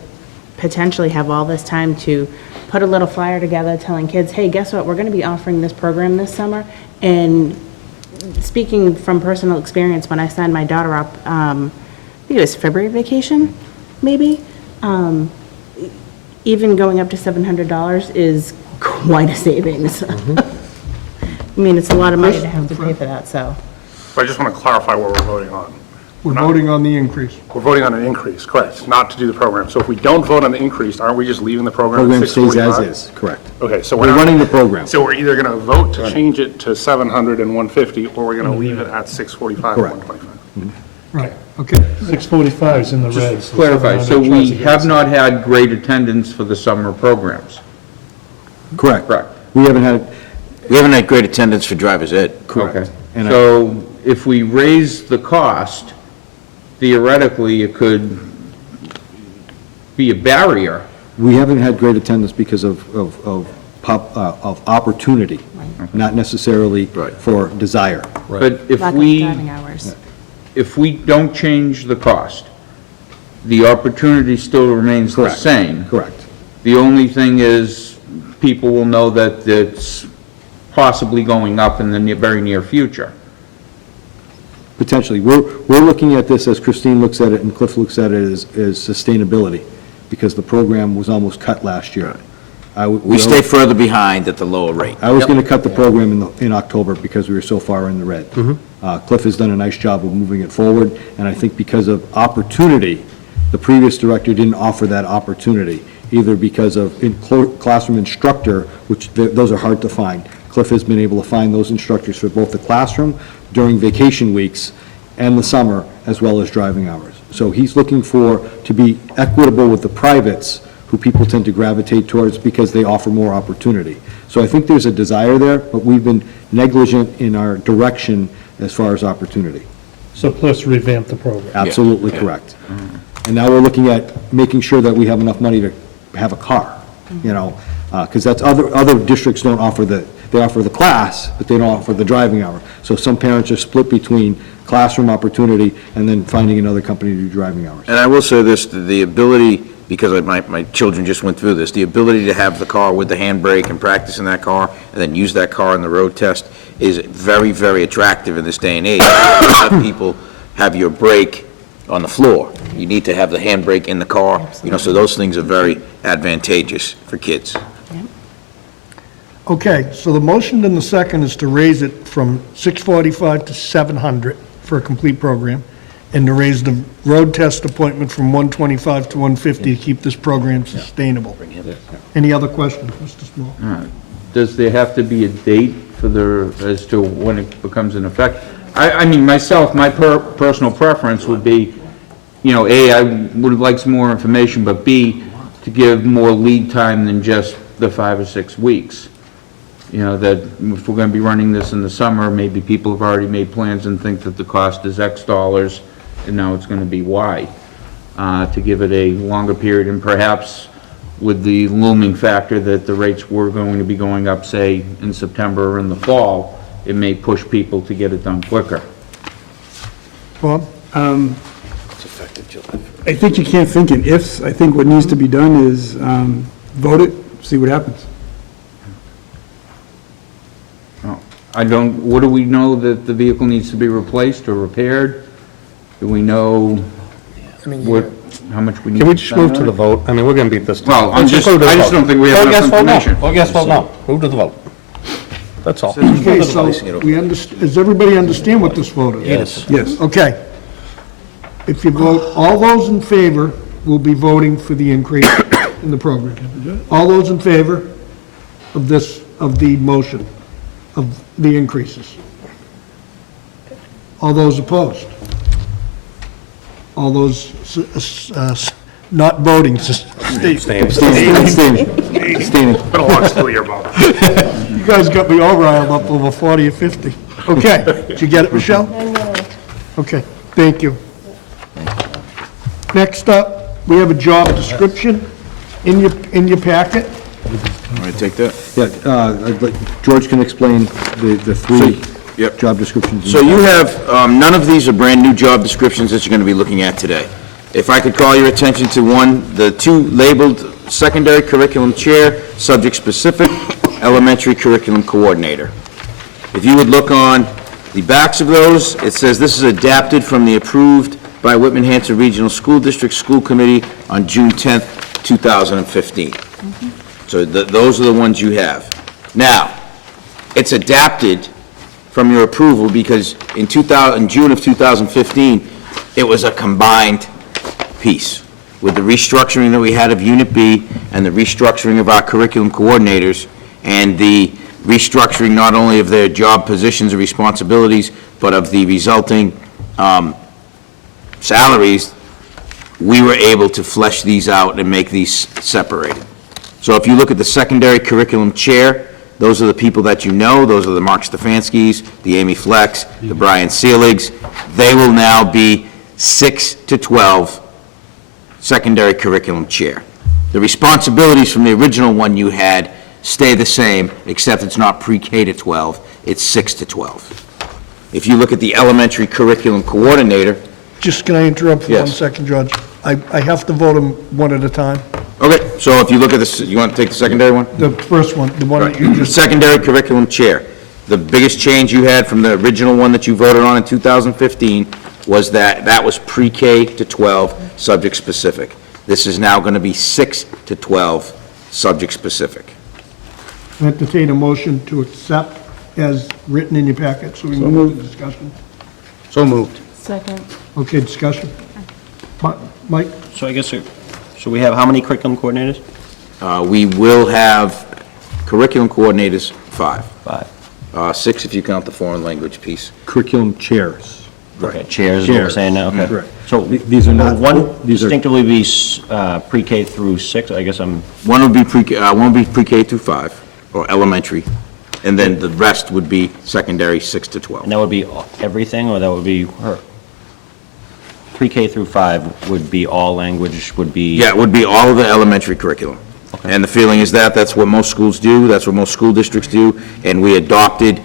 potentially have all this time to put a little flyer together telling kids, hey, guess what, we're going to be offering this program this summer. And speaking from personal experience, when I signed my daughter up, I think it was February vacation, maybe, even going up to $700 is quite a savings. I mean, it's a lot of money to have to pay for that, so. But I just want to clarify what we're voting on. We're voting on the increase. We're voting on an increase, correct, not to do the program. So if we don't vote on the increase, aren't we just leaving the program Program at stays as 645? is, correct. Okay, so We're not- running the program. So we're either going to vote to change it to 700 and 150, or we're going to leave it at 645 and Correct. 125. Right, okay. 645 is in the red. so Clarify, so 700 tries we to get have us- not had great attendance for the summer programs? Correct. Correct. We haven't had, We haven't had great attendance for driver's ed. Okay. And I- So if we raise the cost, theoretically, it could be a barrier. we haven't had great attendance because of opportunity, not necessarily Right. for desire. But if Lack of we, driving hours. if we don't change the cost, the opportunity still remains the Correct. same. Correct. The only thing is, people will know that it's possibly going up in the very near future. Potentially. We're looking at this, as Christine looks at it and Cliff looks at it, as sustainability, because the program was almost cut last year. We stay further behind at the lower rate. I was going to cut the program in October because we were so far in the red. Cliff has done a nice job of moving it forward, and I think because of opportunity, the previous director didn't offer that opportunity, either because of classroom instructor, which those are hard to find. Cliff has been able to find those instructors for both the classroom during vacation weeks and the summer, as well as driving hours. So he's looking to be equitable with the privates, who people tend to gravitate towards because they offer more opportunity. So I think there's a desire there, but we've been negligent in our direction as far as opportunity. So plus revamp the program. Absolutely correct. And now we're looking at making sure that we have enough money to have a car, because that's, other districts don't offer they offer the class, but they don't offer the driving hour. So some parents are split between classroom opportunity and then finding another company to do driving hours. And I will say this, the ability, because my children just went through this, the ability to have the car with the handbrake and practice in that car, and then use that car in the road test is very, very attractive in this day and age. A lot of people have your brake on the floor. You need to have the handbrake in the car, so those things are very advantageous for kids. Okay, so the motion and the second is to raise it from 645 to 700 for a complete program, and to raise the road test appointment from 125 to 150 to keep this program sustainable. Any other questions, Mr. Small? Does there have to be a date as to when it becomes in effect? I mean, myself, my personal preference would be, A, I would like some more information, but B, to give more lead time than just the 5 or 6 weeks. That if we're going to be running this in the summer, maybe people have already made plans and think that the cost is X dollars, and now it's going to be Y. To give it a longer period, and perhaps with the looming factor that the rates were going to be going up, say, in September or in the fall, it may push people to get it done quicker. Bob? I think you can't think in ifs. I think what needs to be done is vote it, see what happens. What do we know that the vehicle needs to be replaced or repaired? Do we know how much we need to spend Can we just move to on the it? vote? I mean, we're going to beat this. Well, Let's go to the I just vote. don't think we have Vote enough yes, vote no. information. Vote yes, vote no. Move to the vote. That's all. Okay, so does everybody understand what this vote is? Yes. Yes. Okay. If you vote, all those in favor will be voting for the increase in the program. All those in favor of the motion, of the increases? All those opposed? All those not voting, Abstain. Abstaining. Been a long school year, Bob. you guys got me all riled up over 40 or 50. Okay, did you get it, Michelle? Okay, thank you. Next up, we have a job description in your packet. All right, take that. Yeah, George can explain the three Yep. job descriptions. So you have, none of these are brand-new job descriptions that you're going to be looking at today. If I could call your attention to the two labeled secondary curriculum chair, subject specific, elementary curriculum coordinator. If you would look on the backs of those, it says this is adapted from the approved by Whitman-Hanson Regional School District School Committee on June 10th, 2015. So those are the ones you have. Now, it's adapted from your approval because in June of 2015, It was a combined piece. With the restructuring that we had of Unit B and the restructuring of our curriculum coordinators and the restructuring not only of their job positions and responsibilities, but of the resulting salaries, we were able to flesh these out and make these separated. So if you look at the secondary curriculum chair, those are the people that you know. Those are the Mark Stefanskis, the Amy Flecks, the Brian Seeligs. They will now be 6 to 12 secondary curriculum chair. The responsibilities from the original one you had stay the same, except it's not pre-K to 12, it's 6 to 12. If you look at the elementary curriculum coordinator, Just, can I interrupt for 1 Yes. second, George? I have to vote them one at a time. okay, so if you look at this, you want to take the secondary one? The first one, the one that you just, Secondary curriculum chair. The biggest change you had from the original one that you voted on in 2015 was that was pre-K to 12, subject-specific. This is now going to be 6 to 12, subject-specific. entertain a motion to accept as written in your packet, so we can move to discussion. So moved. Second. Okay, discussion. Mike? So I guess, so we have how many curriculum coordinators? We will have curriculum coordinators, 5. 5. 6 if you count the foreign language piece. Curriculum chairs. Okay, chairs is what we're Chairs. saying now, okay. Correct. So These are not- will one these are- distinctively be pre-K through 6? I guess I'm, One would be pre-K through 5, or elementary, and then the rest would be secondary, 6 to 12. and that would be everything, or that would be her? Pre-K through 5 would be all language, would be? Yeah, it would be all of the elementary curriculum. And the feeling is that that's what most schools do, that's what most school districts do, and we adopted,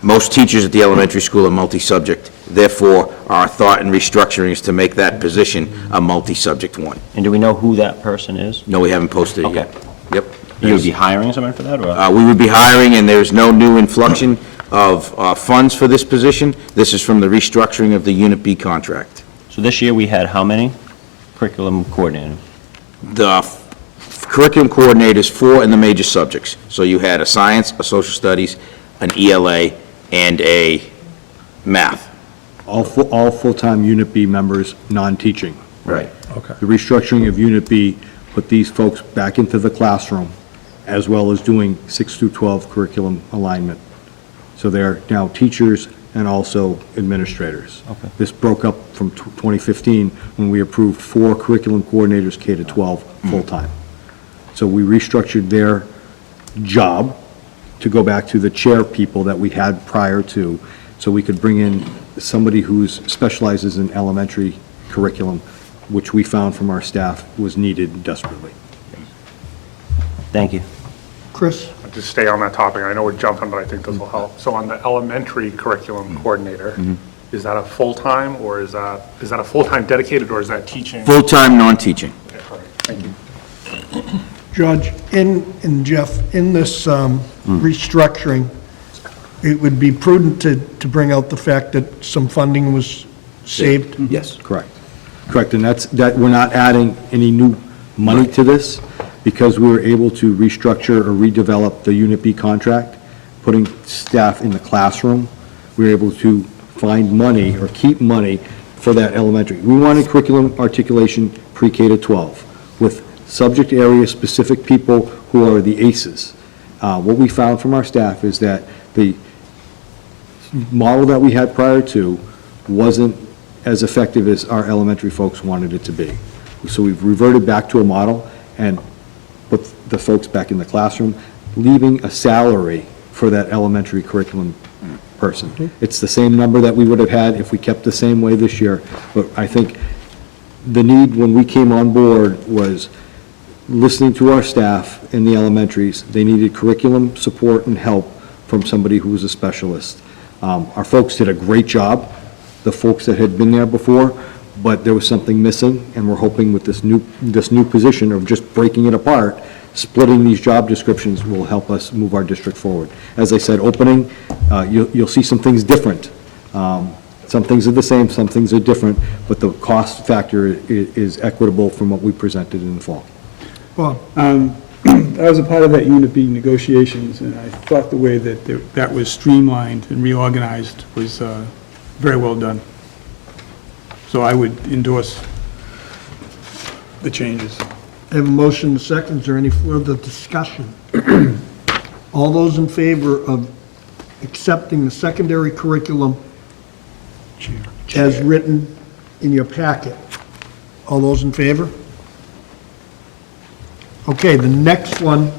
most teachers at the elementary school are multi-subject. Therefore, our thought in restructuring is to make that position a multi-subject one. And do we know who that person is? No, we haven't posted it yet. Okay. Yep. You would be hiring someone for that, or? We would be hiring, and there's no new inflection of funds for this position. This is from the restructuring of the Unit B contract. So this year, we had how many curriculum coordinators? The curriculum coordinators, 4 in the major subjects. So you had a science, a social studies, an ELA, and a math. All full-time Unit B members, non-teaching. Right. Okay. The restructuring of Unit B put these folks back into the classroom, as well as doing 6 through 12 curriculum alignment. So they're now teachers and also administrators. Okay. This broke up from 2015, when we approved 4 curriculum coordinators, K to 12, full-time. So we restructured their job to go back to the chair people that we had prior to, so we could bring in somebody who specializes in elementary curriculum, which we found from our staff was needed desperately. Thank you. Chris? To stay on that topic, I know we're jumping, but I think this will help. So on the elementary curriculum coordinator, is that a full-time, or is that a full-time dedicated, or is that teaching? Full-time, non-teaching. Okay, all right, thank you. George, and Jeff, in this restructuring, it would be prudent to bring out the fact that some funding was saved? Yes. Correct. Correct, and we're not adding any new money to this, because we were able to restructure or redevelop the Unit B contract, putting staff in the classroom. We were able to find money or keep money for that elementary. We wanted curriculum articulation pre-K to 12, with subject area specific people who are the ACEs. What we found from our staff is that the model that we had prior to wasn't as effective as our elementary folks wanted it to be. So we've reverted back to a model and put the folks back in the classroom, leaving a salary for that elementary curriculum person. It's the same number that we would have had if we kept the same way this year, but I think the need when we came on board was listening to our staff in the elementaries. They needed curriculum support and help from somebody who was a specialist. Our folks did a great job, the folks that had been there before, but there was something missing, and we're hoping with this new position of just breaking it apart, splitting these job descriptions will help us move our district forward. As I said, opening, you'll see some things different. Some things are the same, some things are different, but the cost factor is equitable from what we presented in the fall. Bob? I was a part of that Unit B negotiations, and I thought the way that was streamlined and reorganized was very well done. So I would endorse the changes. I have a motion and a second. Is there any further discussion? All those in favor of accepting the secondary curriculum as written in your packet? All those in favor? Okay, the next one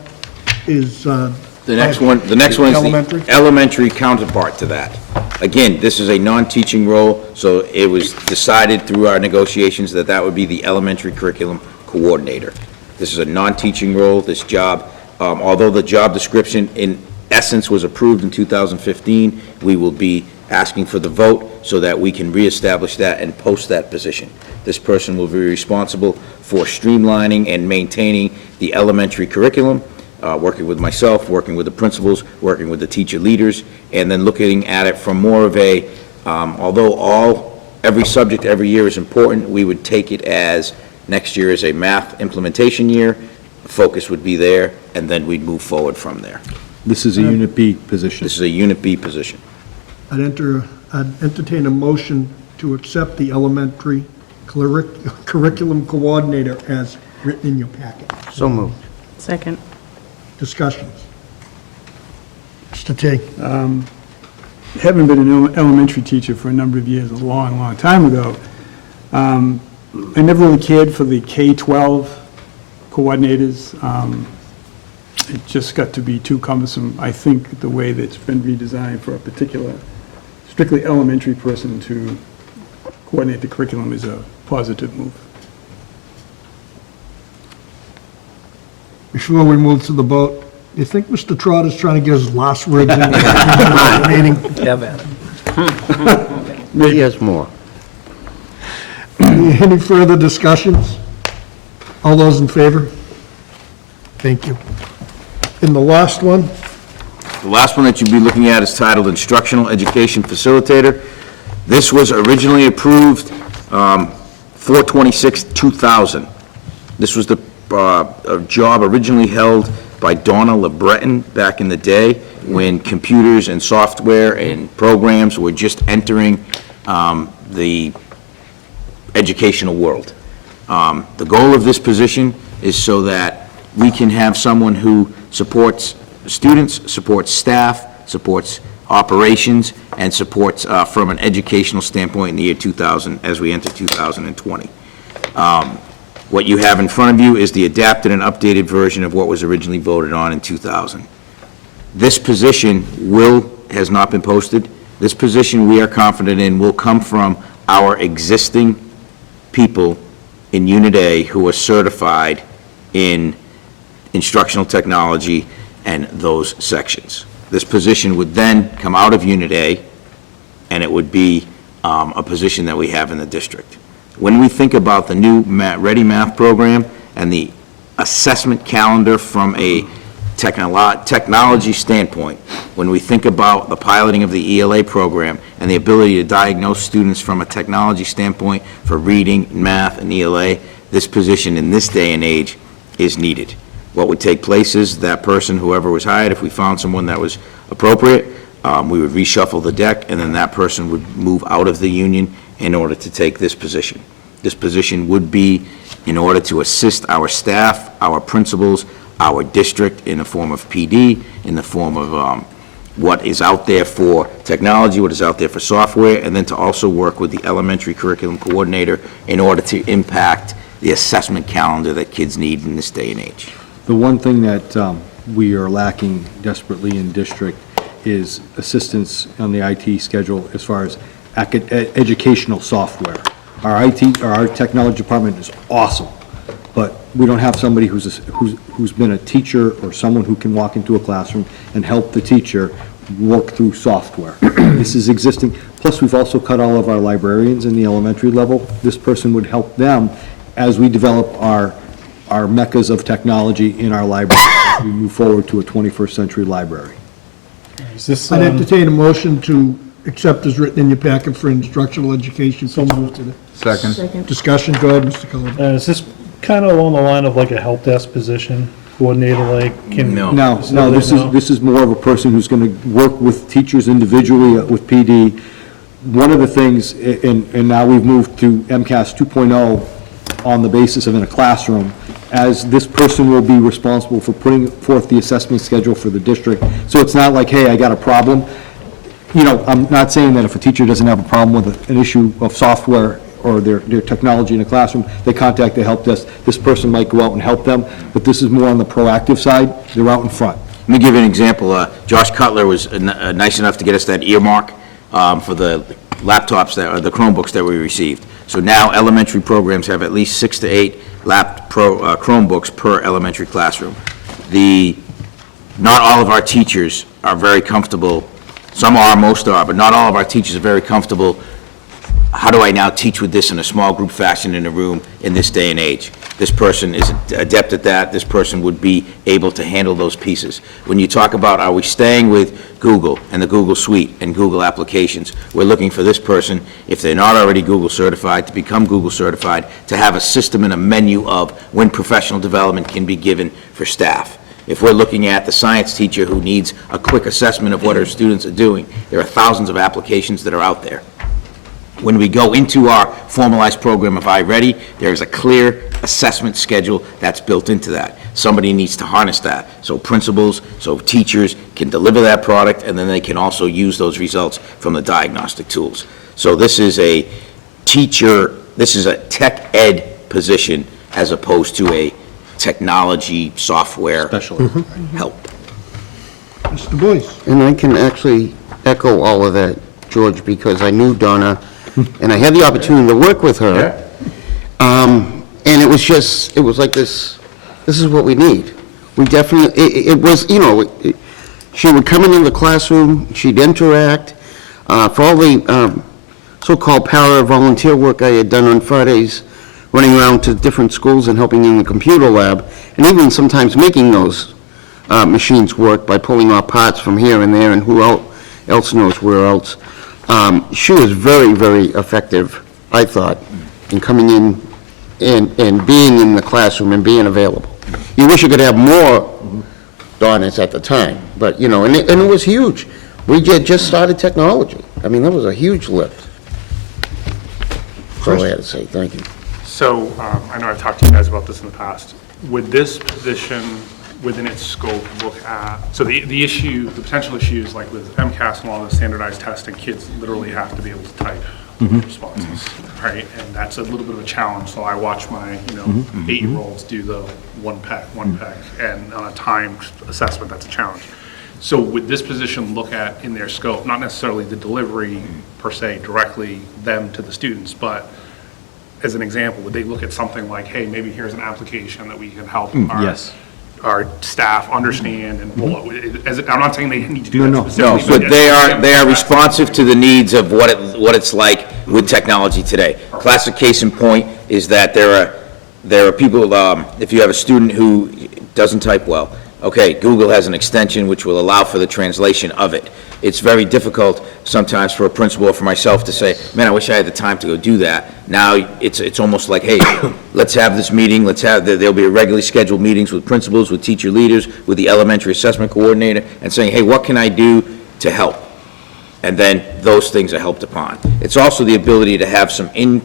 is, The next one is Elementary? the elementary counterpart to that. Again, this is a non-teaching role, so it was decided through our negotiations that that would be the elementary curriculum coordinator. This is a non-teaching role, this job, although the job description in essence was approved in 2015, we will be asking for the vote so that we can reestablish that and post that position. This person will be responsible for streamlining and maintaining the elementary curriculum, working with myself, working with the principals, working with the teacher leaders, and then looking at it from more of a, although every subject every year is important, we would take it as next year is a math implementation year, focus would be there, and then we'd move forward from there. This is a Unit B position. This is a Unit B position. I'd entertain a motion to accept the elementary curriculum coordinator as written in your packet. So moved. Second. Discussions. Mr. T. Having been an elementary teacher for a number of years, a long, long time ago, I never really cared for the K-12 coordinators. It just got to be too cumbersome, I think, the way that it's been redesigned for a particular, strictly elementary person to coordinate the curriculum is a positive move. Before we move to the vote, you think Mr. Trotter's trying to get his last words in the meeting? Yeah, man. He has more. Any further discussions? All those in favor? Thank you. And the last one? The last one that you'll be looking at is titled Instructional Education Facilitator. This was originally approved 4/26/2000. This was the a job originally held by Donna LeBreton back in the day when computers and software and programs were just entering the educational world. The goal of this position is so that we can have someone who supports students, supports staff, supports operations, and supports from an educational standpoint in the year 2000 as we enter 2020. What you have in front of you is the adapted and updated version of what was originally voted on in 2000. This position has not been posted. This position, we are confident in, will come from our existing people in Unit A who are certified in instructional technology and those sections. This position would then come out of Unit A, and it would be a position that we have in the district. When we think about the new Ready Math program and the assessment calendar from a technology standpoint, when we think about the piloting of the ELA program and the ability to diagnose students from a technology standpoint for reading, math, and ELA, this position in this day and age is needed. What would take place is that person, whoever was hired, if we found someone that was appropriate, we would reshuffle the deck, and then that person would move out of the union in order to take this position. This position would be in order to assist our staff, our principals, our district in the form of PD, in the form of what is out there for technology, what is out there for software, and then to also work with the elementary curriculum coordinator in order to impact the assessment calendar that kids need in this day and age. The one thing that we are lacking desperately in district is assistance on the IT schedule as far as educational software. Our technology department is awesome, but we don't have somebody who's been a teacher or someone who can walk into a classroom and help the teacher work through software. This is existing. Plus, we've also cut all of our librarians in the elementary level. This person would help them as we develop our meccas of technology in our library as we move forward to a 21st century library. Is this, I'd entertain a motion to accept as written in your packet for instructional education. So moved. Second. Discussion, go ahead, Mr. Cullen. is this kind of along the line of like a help desk position, coordinator, like? No, this is more of a person who's going to work with teachers individually with PD one of the things, and now we've moved to MCAS 2.0 on the basis of in a classroom, as this person will be responsible for putting forth the assessment schedule for the district. So it's not like, hey, I got a problem. You know, I'm not saying that if a teacher doesn't have a problem with an issue of software or their technology in a classroom, they contact the help desk. This person might go out and help them, but this is more on the proactive side. They're out in front. Let me give you an example. Josh Cutler was nice enough to get us that earmark for the laptops or the Chromebooks that we received. So now elementary programs have at least 6 to 8 Chromebooks per elementary classroom. Not all of our teachers are very comfortable. Some are, most are, but not all of our teachers are very comfortable. How do I now teach with this in a small group fashion in a room in this day and age? This person is adept at that. This person would be able to handle those pieces. When you talk about, are we staying with Google and the Google Suite and Google applications, we're looking for this person, if they're not already Google certified, to become Google certified, to have a system and a menu of when professional development can be given for staff. If we're looking at the science teacher who needs a quick assessment of what her students are doing, there are thousands of applications that are out there. When we go into our formalized program of iReady, there is a clear assessment schedule that's built into that. Somebody needs to harness that, so principals, so teachers can deliver that product, and then they can also use those results from the diagnostic tools. So this is a tech ed position as opposed to a technology software help. Mr. Boyce? And I can actually echo all of that, George, because I knew Donna, and I had the opportunity to work with her. And it was like this is what we need. We definitely, it was, you know, she would come into the classroom, she'd interact. For all the so-called para-volunteer work I had done on Fridays, running around to different schools and helping in the computer lab, and even sometimes making those machines work by pulling off parts from here and there, and who else knows where else. She was very, very effective, I thought, in coming in and being in the classroom and being available. You wish you could have more Donnas at the time, but, you know, and it was huge. We just started technology. I mean, that was a huge lift. That's all I had to say. Thank you. So, I know I've talked to you guys about this in the past. Would this position, within its scope, look at, so the potential issues, like with MCAS and all the standardized testing, kids literally have to be able to type responses, right? And that's a little bit of a challenge, so I watch my, 8-year-olds do the one peck, and on a timed assessment, that's a challenge. So would this position look at, in their scope, not necessarily the delivery per se, directly them to the students, but as an example, would they look at something like, hey, maybe here's an application that we can help our staff understand and roll out? I'm not saying they need to do that No, specifically. but they are responsive to the needs of what it's like with technology today. Classic case in point is that there are people, if you have a student who doesn't type well, okay, Google has an extension which will allow for the translation of it. It's very difficult sometimes for a principal or for myself to say, man, I wish I had the time to go do that. Now, it's almost like, hey, let's have this meeting, there'll be regularly scheduled meetings with principals, with teacher leaders, with the elementary assessment coordinator, and saying, hey, what can I do to help? And then those things are helped upon. It's also the ability to have some, in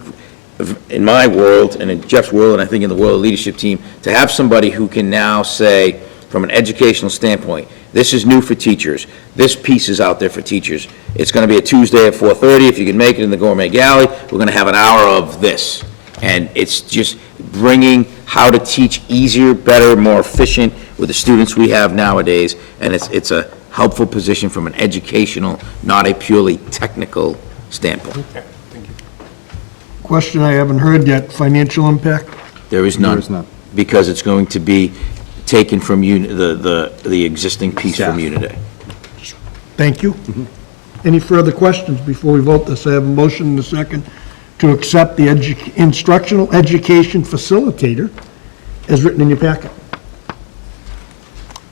my world, and in Jeff's world, and I think in the world of the leadership team, to have somebody who can now say, from an educational standpoint, this is new for teachers. This piece is out there for teachers. It's going to be a Tuesday at 4:30. If you can make it in the Gourmet Galley, we're going to have an hour of this. And it's just bringing how to teach easier, better, more efficient with the students we have nowadays. And it's a helpful position from an educational, not a purely technical standpoint. Okay, thank you. Question I haven't heard yet, financial impact? There is none. There is none. Because it's going to be taken from the existing piece from Uniday. Thank you. Any further questions before we vote this? I have a motion and a second to accept the instructional education facilitator as written in your packet.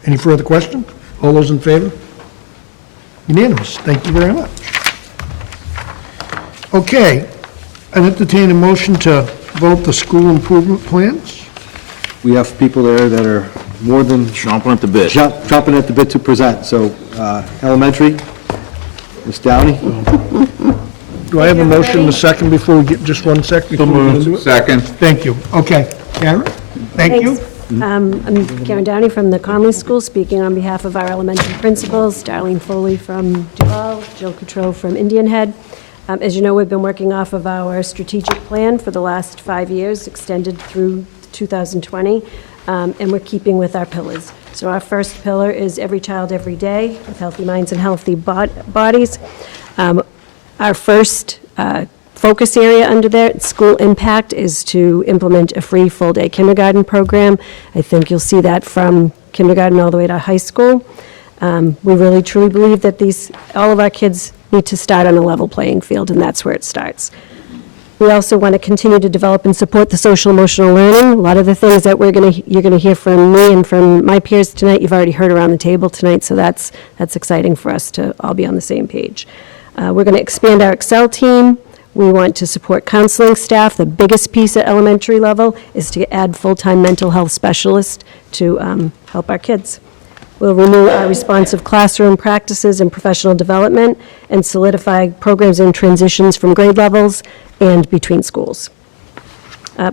Any further questions? All those in favor? Unanimous. Thank you very much. Okay, I entertain a motion to vote the school improvement plans. We have people there that are more than Chomping at the bit. chomping at the bit to present. So, elementary, Ms. Downey. Do I have a motion in a second before we get, just 1 sec before we get into it? Second. Thank you. Okay. Karen? Thank you. I'm Karen Downey from the Conley School, speaking on behalf of our elementary principals, Darlene Foley from Duval, Jill Cotreau from Indian Head. As you know, we've been working off of our strategic plan for the last 5 years, extended through 2020, and we're keeping with our pillars. So our first pillar is every child, every day, with healthy minds and healthy bodies. Our first focus area under there, school impact, is to implement a free full-day kindergarten program. I think you'll see that from kindergarten all the way to high school. We really truly believe that all of our kids need to start on a level playing field, and that's where it starts. We also want to continue to develop and support the social emotional learning. A lot of the things that you're going to hear from me and from my peers tonight, you've already heard around the table tonight, so that's exciting for us to all be on the same page. We're going to expand our Excel team. We want to support counseling staff. The biggest piece at elementary level is to add full-time mental health specialists to help our kids. We'll renew our responsive classroom practices and professional development and solidify programs and transitions from grade levels and between schools.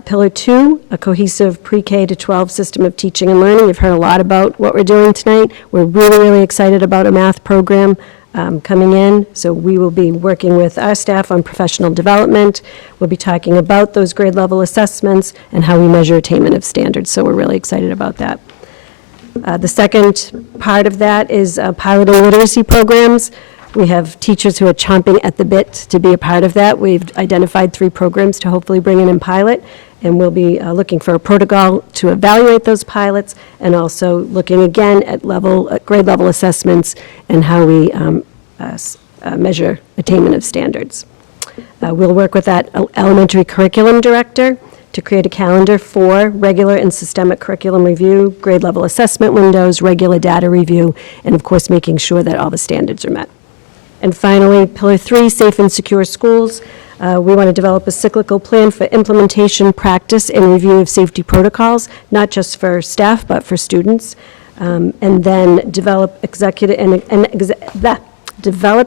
Pillar 2, a cohesive pre-K to 12 system of teaching and learning. You've heard a lot about what we're doing tonight. We're really, really excited about a math program coming in, so we will be working with our staff on professional development. We'll be talking about those grade level assessments and how we measure attainment of standards, so we're really excited about that. The second part of that is piloting literacy programs. We have teachers who are chomping at the bit to be a part of that. We've identified 3 programs to hopefully bring in and pilot, and we'll be looking for a protocol to evaluate those pilots, and also looking again at grade level assessments and how we measure attainment of standards. We'll work with that elementary curriculum director to create a calendar for regular and systemic curriculum review, grade level assessment windows, regular data review, and of course, making sure that all the standards are met. And finally, Pillar 3, safe and secure schools. We want to develop a cyclical plan for implementation, practice, and review of safety protocols, not just for staff, but for students. And then develop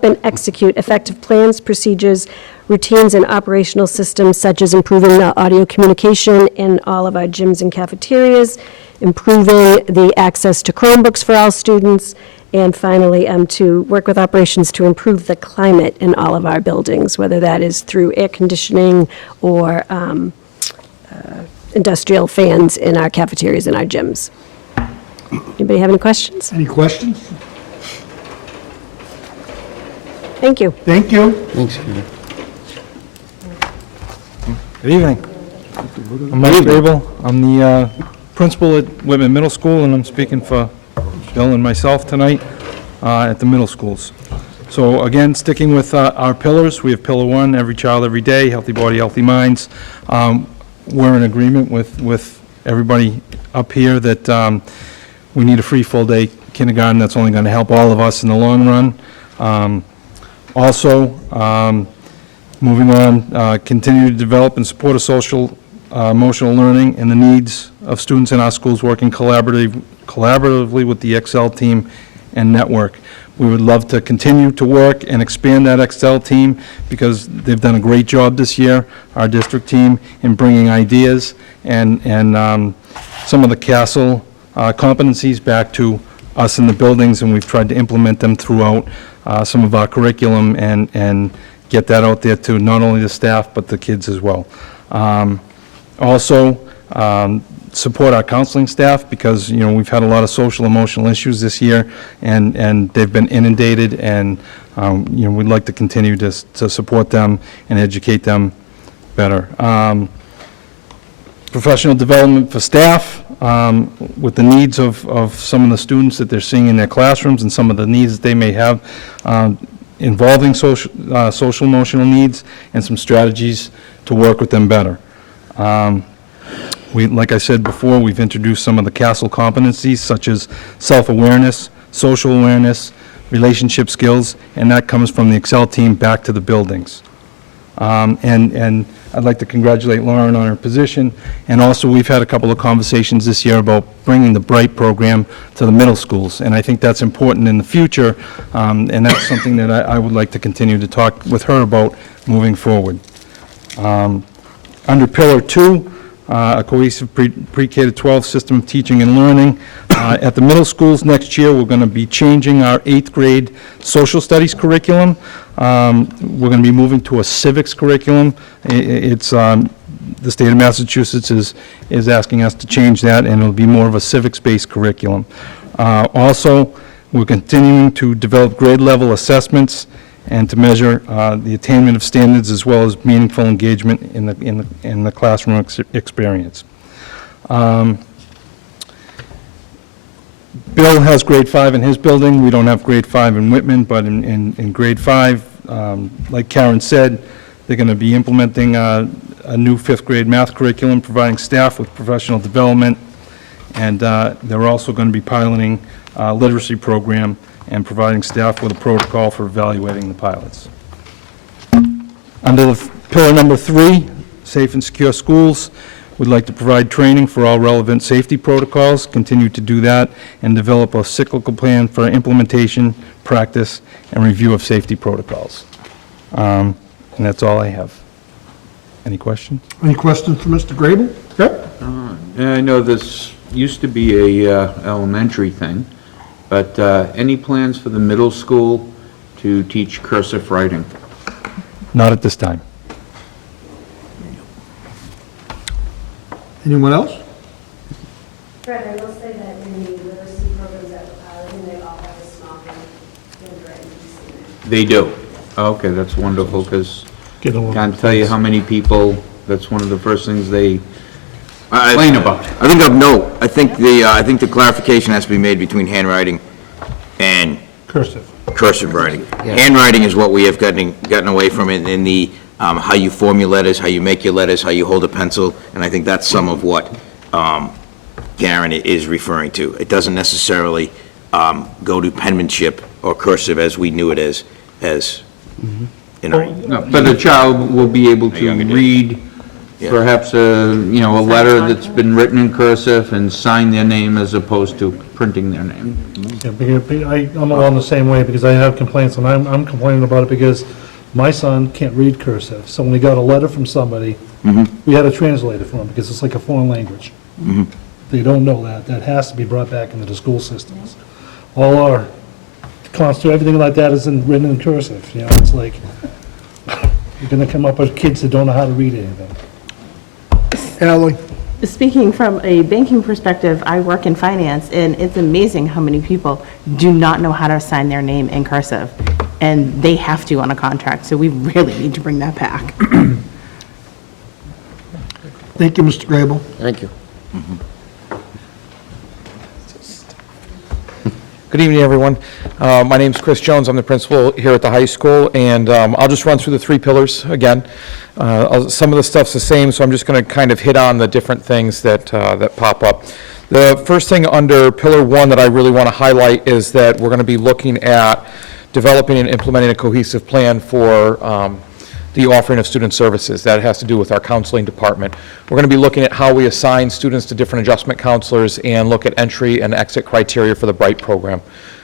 and execute effective plans, procedures, routines, and operational systems, such as improving the audio communication in all of our gyms and cafeterias, improving the access to Chromebooks for all students, and finally, to work with operations to improve the climate in all of our buildings, whether that is through air conditioning or industrial fans in our cafeterias and our gyms. Anybody have any questions? Any questions? Thank you. Thank you. Thanks, Karen. Good evening. I'm Mike Grable. I'm the principal at Whitman Middle School, and I'm speaking for Bill and myself tonight at the middle schools. So again, sticking with our pillars, we have Pillar 1, every child, every day, healthy body, healthy minds. We're in agreement with everybody up here that we need a free full-day kindergarten. That's only going to help all of us in the long run. Also, moving on, continue to develop and support a social, emotional learning and the needs of students in our schools, working collaboratively with the Excel team and network. We would love to continue to work and expand that Excel team because they've done a great job this year, our district team, in bringing ideas and some of the CASEL competencies back to us in the buildings, and we've tried to implement them throughout some of our curriculum and get that out there to not only the staff, but the kids as well. Also, support our counseling staff because, you know, we've had a lot of social emotional issues this year, and they've been inundated, and, you know, we'd like to continue to support them and educate them better. Professional development for staff with the needs of some of the students that they're seeing in their classrooms and some of the needs that they may have involving social emotional needs, and some strategies to work with them better. Like I said before, we've introduced some of the CASEL competencies such as self-awareness, social awareness, relationship skills, and that comes from the Excel team back to the buildings. And I'd like to congratulate Lauren on her position. And also, we've had a couple of conversations this year about bringing the Bright program to the middle schools. And I think that's important in the future, and that's something that I would like to continue to talk with her about moving forward. Under Pillar 2, a cohesive pre-K to 12 system of teaching and learning. At the middle schools next year, we're going to be changing our 8th grade social studies curriculum. We're going to be moving to a civics curriculum. It's, the state of Massachusetts is asking us to change that, and it'll be more of a civics-based curriculum. Also, we're continuing to develop grade-level assessments and to measure the attainment of standards as well as meaningful engagement in the classroom experience. Bill has grade 5 in his building. We don't have grade 5 in Whitman, but in grade 5, like Karen said, they're going to be implementing a new 5th grade math curriculum, providing staff with professional development, and they're also going to be piloting a literacy program and providing staff with a protocol for evaluating the pilots. Under the pillar number 3, safe and secure schools, we'd like to provide training for all relevant safety protocols, continue to do that, and develop a cyclical plan for implementation, practice, and review of safety protocols. And that's all I have. Any questions? Any questions for Mr. Grable? Yep. I know this used to be a elementary thing, but any plans for the middle school to teach cursive writing? Not at this time. Anyone else? Fred, I will say that in the literacy programs that we're piloting, they all have a small handwritten piece in there. They do? Okay, that's wonderful, because Get a little- can't tell you how many people, that's one of the first things they complain about. I think of note, I think the clarification has to be made between handwriting and Cursive. cursive writing. Handwriting is what we have gotten away from in the, how you form your letters, how you make your letters, how you hold a pencil, and I think that's some of what Karen is referring to. It doesn't necessarily go to penmanship or cursive as we knew it as in our... No, but a child will be able to read perhaps a letter that's been written in cursive and sign their name as opposed to printing their name. Yeah, because I'm along the same way, because I have complaints, and I'm complaining about it because my son can't read cursive. So when we got a letter from somebody, we had to translate it for him, because it's like a foreign language. They don't know that. That has to be brought back into the school systems. All our everything like that is written in cursive, it's like, you're gonna come up with kids that don't know how to read anything. Ally? Speaking from a banking perspective, I work in finance, and it's amazing how many people do not know how to sign their name in cursive, and they have to on a contract, so we really need to bring that back. Thank you, Mr. Grable. Thank you. Good evening, everyone. My name's Chris Jones. I'm the principal here at the high school, and I'll just run through the 3 pillars again. Some of the stuff's the same, so I'm just going to kind of hit on the different things that pop up. The first thing under Pillar 1 that I really want to highlight is that we're going to be looking at developing and implementing a cohesive plan for the offering of student services. That has to do with our counseling department. We're going to be looking at how we assign students to different adjustment counselors and look at entry and exit criteria for the Bright program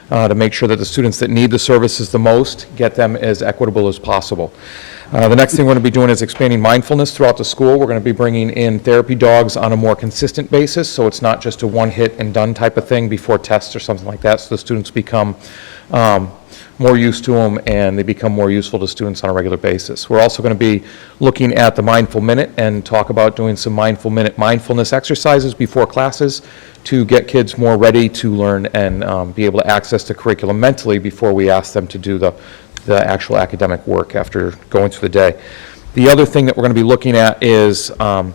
to make sure that the students that need the services the most get them as equitable as possible. The next thing we're going to be doing is expanding mindfulness throughout the school. We're going to be bringing in therapy dogs on a more consistent basis, so it's not just a one-hit-and-done type of thing before tests or something like that, so the students become more used to them and they become more useful to students on a regular basis. We're also going to be looking at the Mindful Minute and talk about doing some Mindful Minute mindfulness exercises before classes to get kids more ready to learn and be able to access the curriculum mentally before we ask them to do the actual academic work after going through the day. The other thing that we're going to be looking at is we're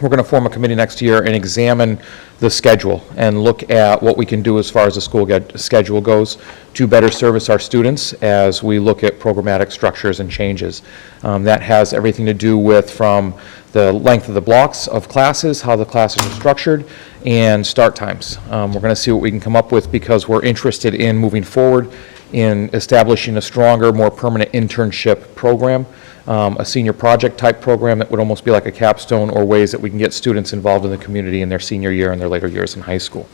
going to form a committee next year and examine the schedule and look at what we can do as far as the school schedule goes to better service our students as we look at programmatic structures and changes. That has everything to do with from the length of the blocks of classes, how the classes are structured, and start times. We're going to see what we can come up with because we're interested in moving forward in establishing a stronger, more permanent internship program, a senior project type program that would almost be like a capstone, or ways that we can get students involved in the community in their senior year and their later years in high school.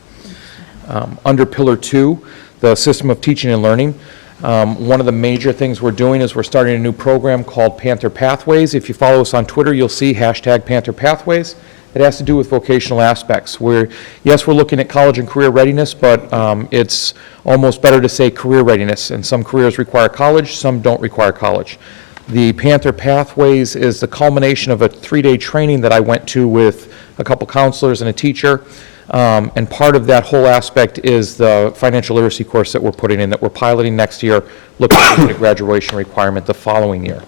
Under Pillar 2, the system of teaching and learning, one of the major things we're doing is we're starting a new program called Panther Pathways. If you follow us on Twitter, you'll see hashtag Panther Pathways. It has to do with vocational aspects, where, yes, we're looking at college and career readiness, but it's almost better to say career readiness, and some careers require college, some don't require college. The Panther Pathways is the culmination of a 3-day training that I went to with a couple counselors and a teacher, and part of that whole aspect is the financial literacy course that we're putting in, that we're piloting next year, looking at a graduation requirement the following year.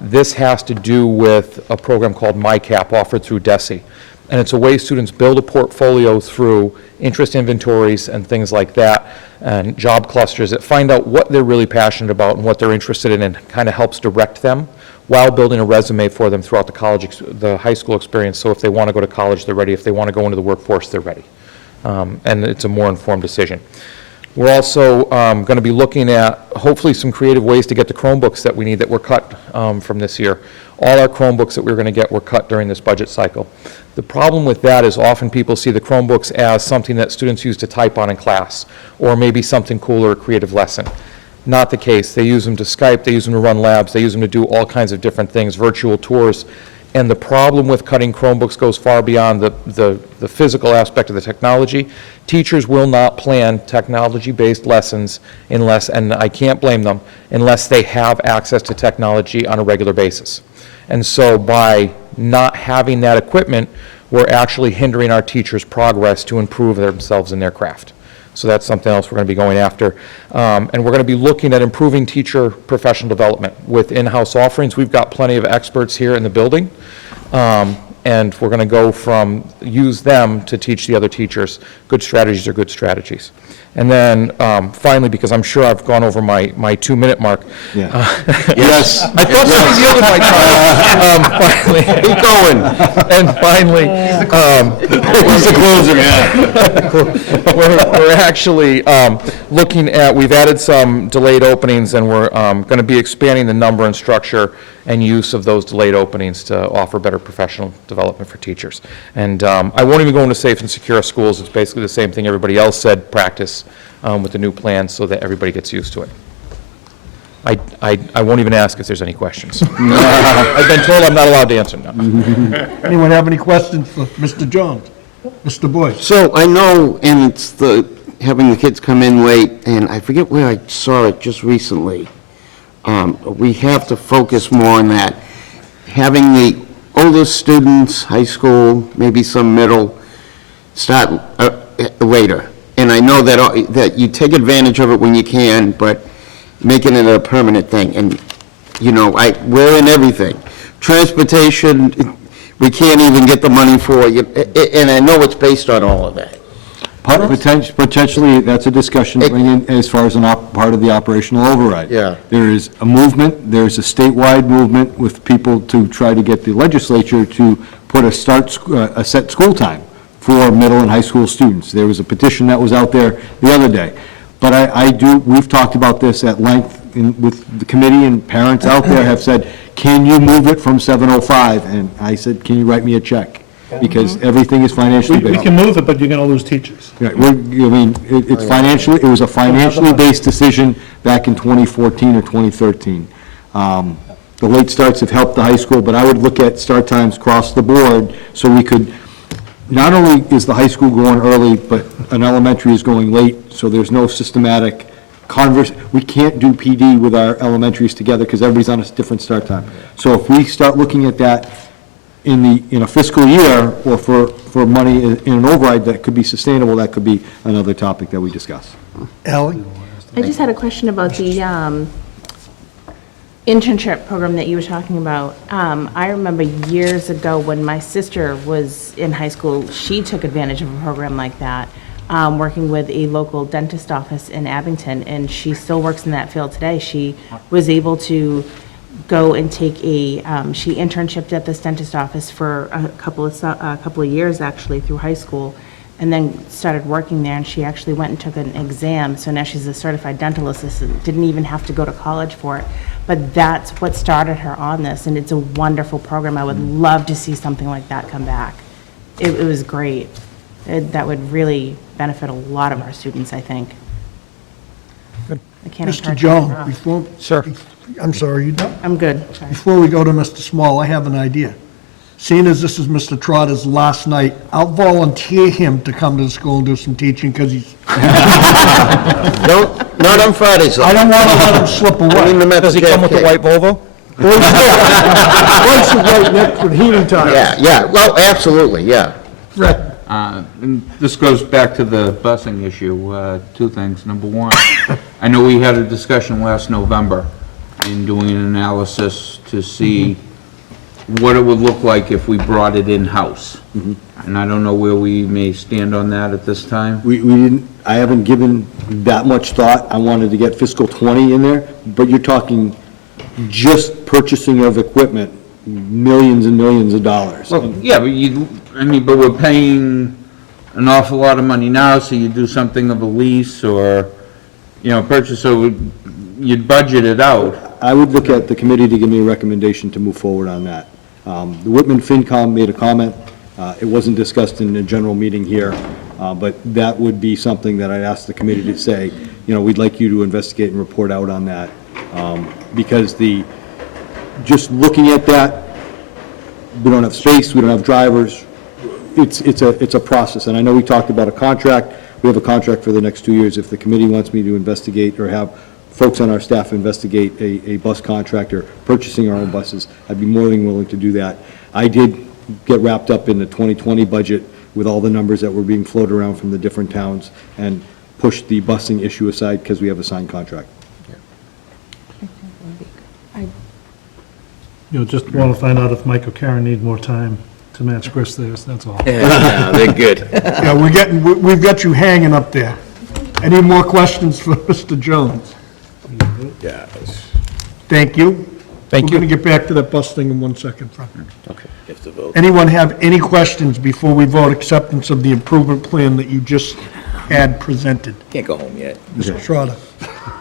This has to do with a program called MyCap offered through DESE, and it's a way students build a portfolio through interest inventories and things like that, and job clusters that find out what they're really passionate about and what they're interested in, and kind of helps direct them while building a resume for them throughout the high school experience. So if they want to go to college, they're ready. If they want to go into the workforce, they're ready. And it's a more informed decision. We're also going to be looking at, hopefully, some creative ways to get the Chromebooks that we need that were cut from this year. All our Chromebooks that we were going to get were cut during this budget cycle. The problem with that is often people see the Chromebooks as something that students use to type on in class, or maybe something cool or a creative lesson. Not the case. They use them to Skype, they use them to run labs, they use them to do all kinds of different things, virtual tours. And the problem with cutting Chromebooks goes far beyond the physical aspect of the technology. Teachers will not plan technology-based lessons unless, and I can't blame them, unless they have access to technology on a regular basis. And so by not having that equipment, we're actually hindering our teachers' progress to improve themselves in their craft. So that's something else we're going to be going after. And we're going to be looking at improving teacher professional development with in-house offerings. We've got plenty of experts here in the building. And we're going to use them to teach the other teachers. Good strategies are good strategies. And then finally, because I'm sure I've gone over my 2-minute mark. Yeah. Yes. I thought somebody yielded my time. Finally. Keep going. And finally. He's the closer, yeah. We're actually looking at, we've added some delayed openings, and we're going to be expanding the number and structure and use of those delayed openings to offer better professional development for teachers. And I won't even go into safe and secure schools. It's basically the same thing everybody else said, practice with the new plan so that everybody gets used to it. I won't even ask if there's any questions. I've been told I'm not allowed to answer them. Anyone have any questions for Mr. Jones? Mr. Boyce? So I know, and it's having the kids come in late, and I forget where I saw it just recently. We have to focus more on that. Having the older students, high school, maybe some middle, start later. And I know that you take advantage of it when you can, but making it a permanent thing. And, you know, we're in everything. Transportation, we can't even get the money for, and I know it's based on all of that. Potentially, that's a discussion to bring in as far as part of the operational override. Yeah. There is a movement, there's a statewide movement with people to try to get the legislature to put a set school time for middle and high school students. There was a petition that was out there the other day. But we've talked about this at length with the committee, and parents out there have said, can you move it from 7:05? And I said, can you write me a check? Because everything is financially based. We can move it, but you're going to lose teachers. Right, it was a financially based decision back in 2014 or 2013. The late starts have helped the high school, but I would look at start times across the board so we could, not only is the high school going early, but an elementary is going late, so there's no systematic we can't do PD with our elementaries together because everybody's on a different start time. So if we start looking at that in a fiscal year, or for money in an override that could be sustainable, that could be another topic that we discuss. Ally? I just had a question about the internship program that you were talking about. I remember years ago when my sister was in high school, she took advantage of a program like that, working with a local dentist office in Abington, and she still works in that field today. She was able to go and take she internshiped at this dentist office for a couple of years, actually, through high school, and then started working there, and she actually went and took an exam, so now she's a certified dental assistant, didn't even have to go to college for it. But that's what started her on this, and it's a wonderful program. I would love to see something like that come back. It was great. That would really benefit a lot of our students, I think. I can't Mr. encourage Jones, enough. before... Sure. I'm sorry, you done? I'm good, sorry. Before we go to Mr. Small, I have an idea. Seeing as this is Mr. Trotter's last night, I'll volunteer him to come to the school and do some teaching, because he's... Not on Fridays, though. I don't want to let him slip away. Does he come with the white Volvo? Place is right next to heating tires. Yeah, well, absolutely, yeah. Fred, And this goes back to the busing issue, two things. Number one, I know we had a discussion last November in doing an analysis to see what it would look like if we brought it in-house. And I don't know where we may stand on that at this time. We didn't, I haven't given that much thought. I wanted to get fiscal '20 in there, but you're talking just purchasing of equipment, millions and millions of dollars. Well, yeah, but but we're paying an awful lot of money now, so you do something of a lease or, purchase, so you'd budget it out. I would look at the committee to give me a recommendation to move forward on that. The Whitman FinCom made a comment. It wasn't discussed in the general meeting here, but that would be something that I'd ask the committee to say, we'd like you to investigate and report out on that. Because just looking at that, we don't have space, we don't have drivers. It's a process, and I know we talked about a contract. We have a contract for the next 2 years. If the committee wants me to investigate or have folks on our staff investigate a bus contractor purchasing our own buses, I'd be more than willing to do that. I did get wrapped up in the 2020 budget with all the numbers that were being floated around from the different towns and pushed the busing issue aside because we have a signed contract. Just want to find out if Mike or Karen need more time to match Chris theirs, that's all. Yeah, they're good. yeah, we've got you hanging up there. Any more questions for Mr. Jones? Yes. Thank you. Thank We're going to get back to that bus thing in 1 second, Frank. Okay. You have to vote. Anyone have any questions before we vote acceptance of the improvement plan that you just had presented? Can't go home yet. Mr. Trotter?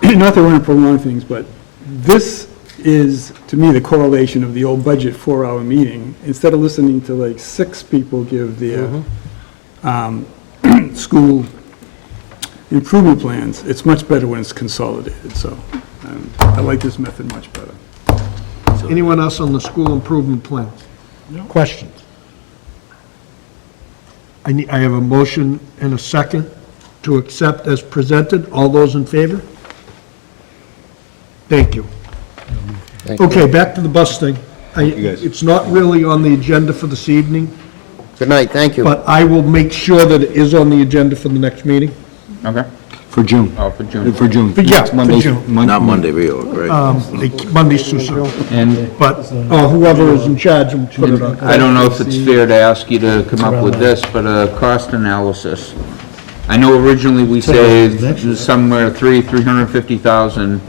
Not that I want to prolong things, but this is, to me, the correlation of the old budget 4-hour meeting. Instead of listening to like 6 people give their school improvement plans, it's much better when it's consolidated, so I like this method much better. Anyone else on the school improvement plan? Questions? I have a motion and a second to accept as presented. All those in favor? Thank you. Okay, back to the bus thing. It's not really on the agenda for this evening, Good night, thank you. but I will make sure that it is on the agenda for the next meeting. Okay. For June. Oh, for June. For June. Yeah, Next for Monday- June. Not Monday, reorg, right? Monday's too soon, And but whoever is in charge will put it on. I don't know if it's fair to ask you to come up with this, but a cost analysis. I know originally we saved somewhere 350,000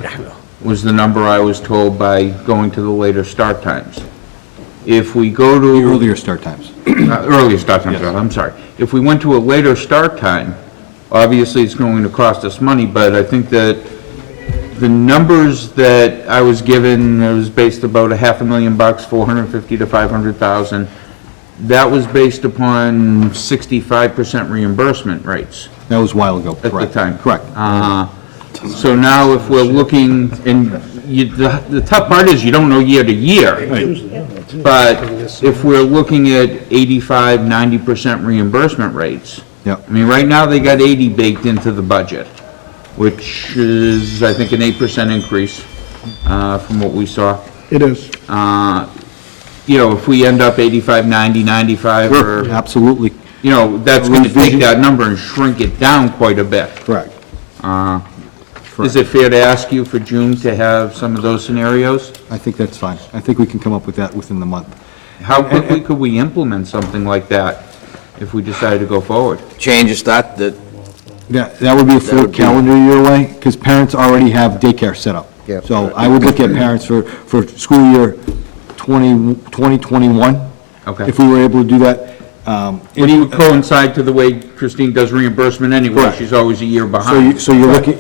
was the number I was told by going to the later start times. If we go to... Earlier start times. Earlier start times, I'm sorry. If we went to a later start time, obviously it's going to cost us money, but I think that the numbers that I was given, it was based about $500,000, 450 to 500,000. That was based upon 65% reimbursement rates That was a while ago, at the correct. time. Correct. So now if we're looking, and the tough part is you don't know year to year. But if we're looking at 85, 90% reimbursement rates. Yep. I mean, right now they got 80 baked into the budget, which is, I think, an 8% increase from what we saw. It is. If we end up 85, 90, 95, Sure, or, absolutely. that's going to take that number and shrink it down quite a bit. Correct. Is it fair to ask you for June to have some of those scenarios? I think that's fine. I think we can come up with that within the month. How quickly could we implement something like that if we decided to go forward? Change that That would be a full would be- calendar year away, because parents already have daycare set up. Yeah. So I would look at parents for school year 2021. Okay. If we were able to do that. Which would coincide to the way Christine does reimbursement anyway. Correct. She's always a year So behind.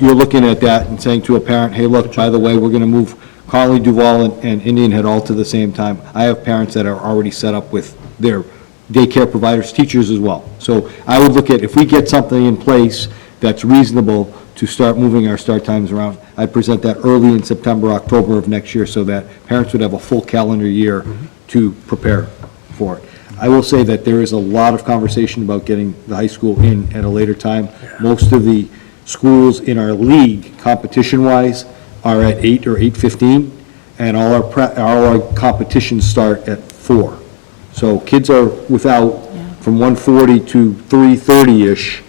you're looking at that and saying to a parent, hey, look, by the way, we're going to move Conley, Duval, and Indian Head all to the same time. I have parents that are already set up with their daycare providers, teachers as well. So I would look at, if we get something in place that's reasonable to start moving our start times around, I'd present that early in September, October of next year, so that parents would have a full calendar year to prepare for it. I will say that there is a lot of conversation about getting the high school in at a later time. Most of the schools in our league, competition-wise, are at 8 or 8:15, and all our competitions start at 4. So kids are without from 1:40 to 3:30-ish.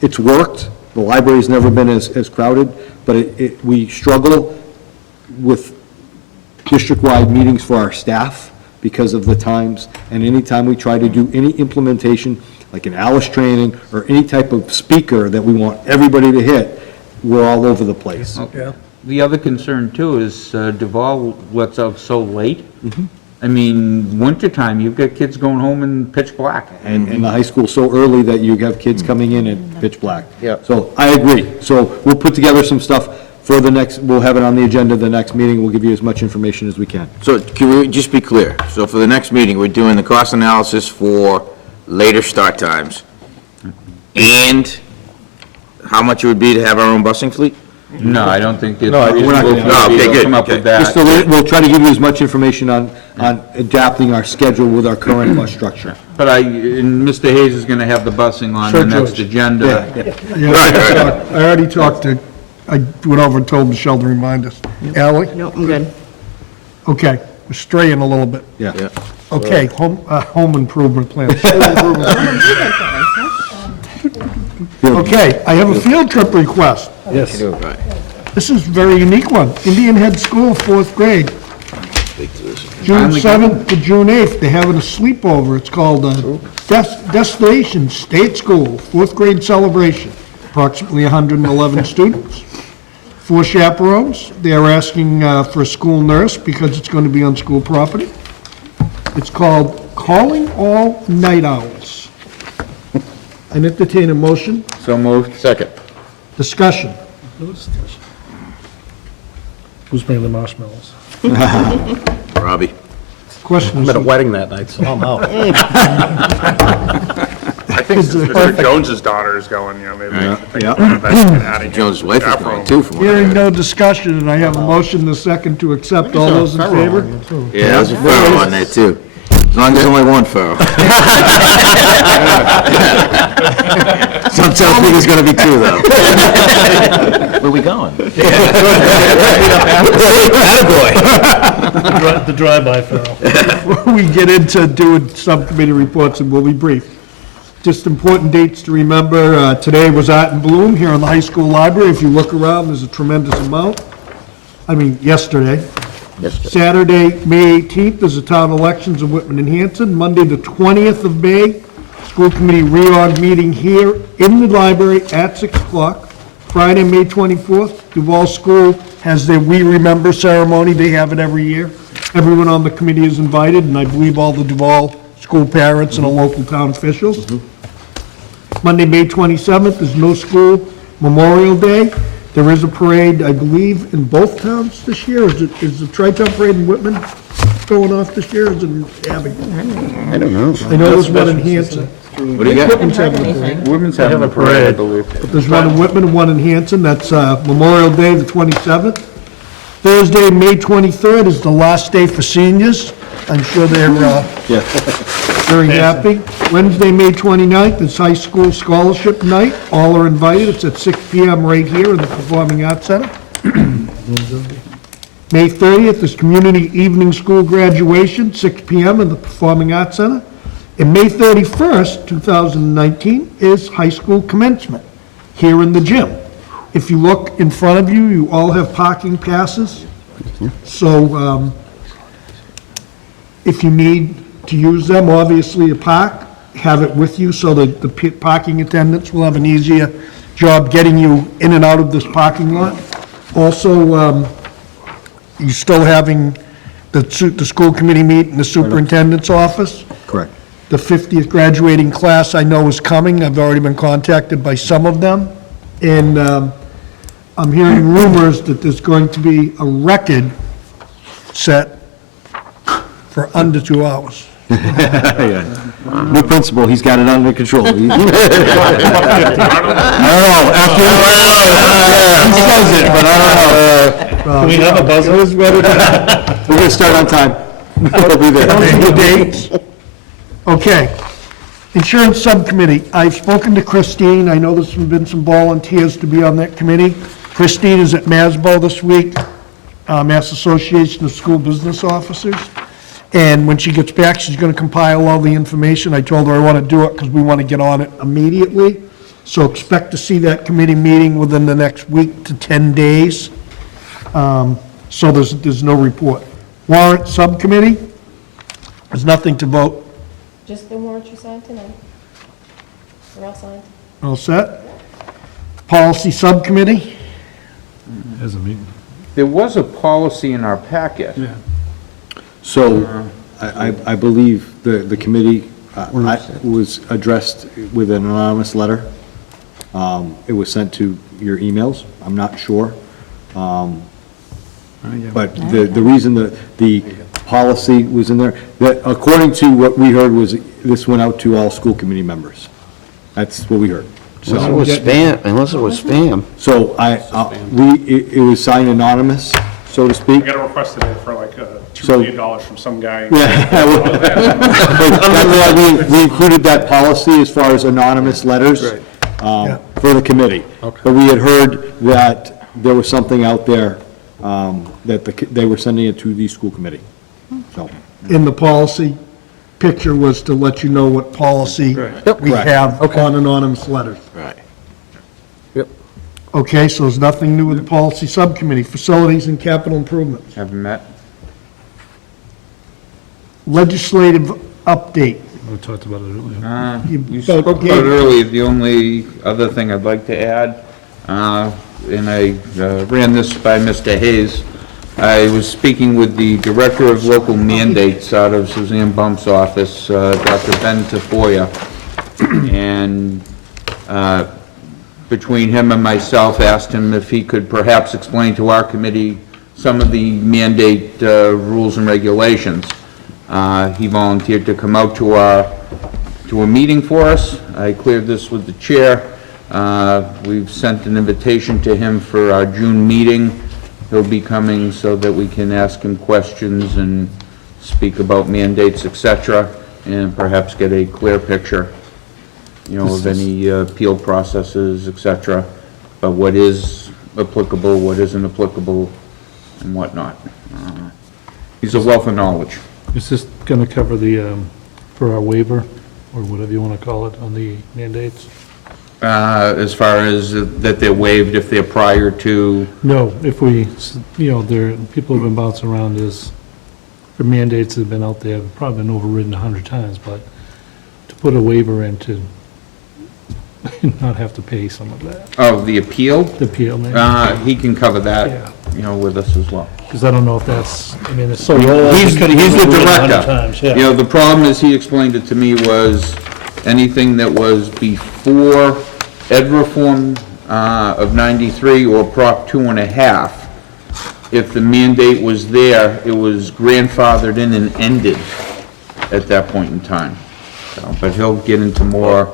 It's worked. The library's never been as crowded, but we struggle with district-wide meetings for our staff because of the times, and anytime we try to do any implementation, like an Alice training, or any type of speaker that we want everybody to hit, we're all over the place. The other concern too is Duval lets out so late. I mean, wintertime, you've got kids going home in pitch black. And the high school so early that you have kids coming in at pitch black. Yeah. So I agree. So we'll put together some stuff for the next, we'll have it on the agenda the next meeting. We'll give you as much information as we can. So can we just be clear? So for the next meeting, we're doing the cost analysis for later start times and how much it would be to have our own busing fleet? No, I don't think it's No, we're not reasonable gonna- for you okay, to good, come up okay. with that. Just so we'll try to give you as much information on adapting our schedule with our current bus structure. But and Mr. Hayes is gonna have the busing on the Sure, next George. agenda. I already talked to, I went over and told Michelle to remind us. Ally? No, I'm good. Okay, we're straying a little bit. Yeah. Okay, home improvement plan. Okay, I have a field trip request. Yes. Right. This is a very unique one. Indian Head School, 4th grade, June 7th to June 8th. They're having a sleepover. It's called Destination State School, 4th grade celebration. Approximately 111 students. 4 chaperones. They are asking for a school nurse because it's going to be on school property. It's called Calling All Night Owls. I entertain a motion. So moved. Second. Discussion. Who's bringing the marshmallows? Robbie? Question I'm is, at a wedding that night, so I'm out. I think since Mr. Jones's daughter is going, maybe we should think Yeah. about adding. Jones' wife is going too, from what I hearing heard. no discussion, and I have a motion and a second to accept. All those in favor? Yeah, there's a furrow on there too. As long as there's only one furrow. Some tell me there's gonna be 2 though. Where are we going? The drive-by Farrell. Before we get into doing subcommittee reports, and we'll be brief, just important dates to remember. Today was Art in Bloom here in the high school library. If you look around, there's a tremendous amount. Yesterday. Saturday, May 18th, is the town elections in Whitman-Hanson. Monday, the 20th of May, school committee reorg meeting here in the library at 6 o'clock. Friday, May 24th, Duval School has their We Remember ceremony. They have it every year. Everyone on the committee is invited, and I believe all the Duval school parents and the local town officials. Monday, May 27th, is no school Memorial Day. There is a parade, I believe, in both towns this year. Is the Tri-Town Parade in Whitman going off this year, or is it in Abington? I don't know. I know there's one in Hanson. What do you got? Whitman's having a parade. Women's having a parade, I believe. But there's one in Whitman and one in Hanson. That's Memorial Day, the 27th. Thursday, May 23rd, is the last day for seniors. I'm sure they're very happy. Wednesday, May 29th, is high school scholarship night. All are invited. It's at 6 PM right here in the Performing Arts Center. May 30th is community evening school graduation, 6 PM in the Performing Arts Center. And May 31st, 2019, is high school commencement here in the gym. If you look in front of you, you all have parking passes. So if you need to use them, obviously to park, have it with you so that the parking attendants will have an easier job getting you in and out of this parking lot. Also, you still having the school committee meet in the superintendent's office? Correct. The 50th graduating class I know is coming. I've already been contacted by some of them. And I'm hearing rumors that there's going to be a record set for under 2 hours. New principal, he's got it under control. I don't know, he says it, but I don't know. Do we have a buzzer? We're going to start on time. We'll be there. Those are the dates. Okay. Insurance Subcommittee, I've spoken to Christine. I know there's been some volunteers to be on that committee. Christine is at MASBO this week, Mass Association of School Business Officers. And when she gets back, she's going to compile all the information. I told her I want to do it because we want to get on it immediately. So expect to see that committee meeting within the next week to 10 days. So there's no report. Warrant Subcommittee, there's nothing to vote. Just the warrant you signed tonight. We're all signed. All set? Policy Subcommittee, Has a meeting. There was a policy in our packet. So I believe the committee was addressed with an anonymous letter. It was sent to your emails. I'm not sure. But the reason that the policy was in there, that according to what we heard was this went out to all school committee members. That's what we heard. Unless it was spam. So it was signed anonymous, so to I speak. got a request today for like $2 So- million from some guy. Yeah, but that's why we included that policy as far as anonymous letters for the committee. But we had heard that there was something out there that they were sending it to the school committee. So, in the policy picture was to let you know what policy we have on anonymous letters. Right. Okay, so there's nothing new with the Policy Subcommittee. Facilities and Capital Improvements. Haven't met. Legislative update. We talked about it earlier. You spoke about it earlier, the only other thing I'd like to add, and I ran this by Mr. Hayes, I was speaking with the Director of Local Mandates out of Suzanne Bump's office, Dr. Ben Tafoya, and between him and myself, asked him if he could perhaps explain to our committee some of the mandate rules and regulations. He volunteered to come out to a meeting for us. I cleared this with the chair. We've sent an invitation to him for our June meeting. He'll be coming so that we can ask him questions and speak about mandates, et cetera, and perhaps get a clear picture, of any appeal processes, et cetera, but what is applicable, what isn't applicable, and whatnot. He's a wealth of knowledge. Is this going to cover the, for our waiver, or whatever you want to call it, on the mandates? As far as that they're waived if they're prior to, No, if we, people have been bouncing around as, the mandates that have been out there, have probably been overridden 100 times, but to put a waiver in to not have to pay some of that. the appeal, The appeal, maybe, he can cover that, with us as well. because I don't know if that's, I mean, it's. He's the director. Times, yeah. The problem is, he explained it to me, was anything that was before Ed Reform of 93 or Prop 2.5, if the mandate was there, it was grandfathered in and ended at that point in time. So, but he'll get into more,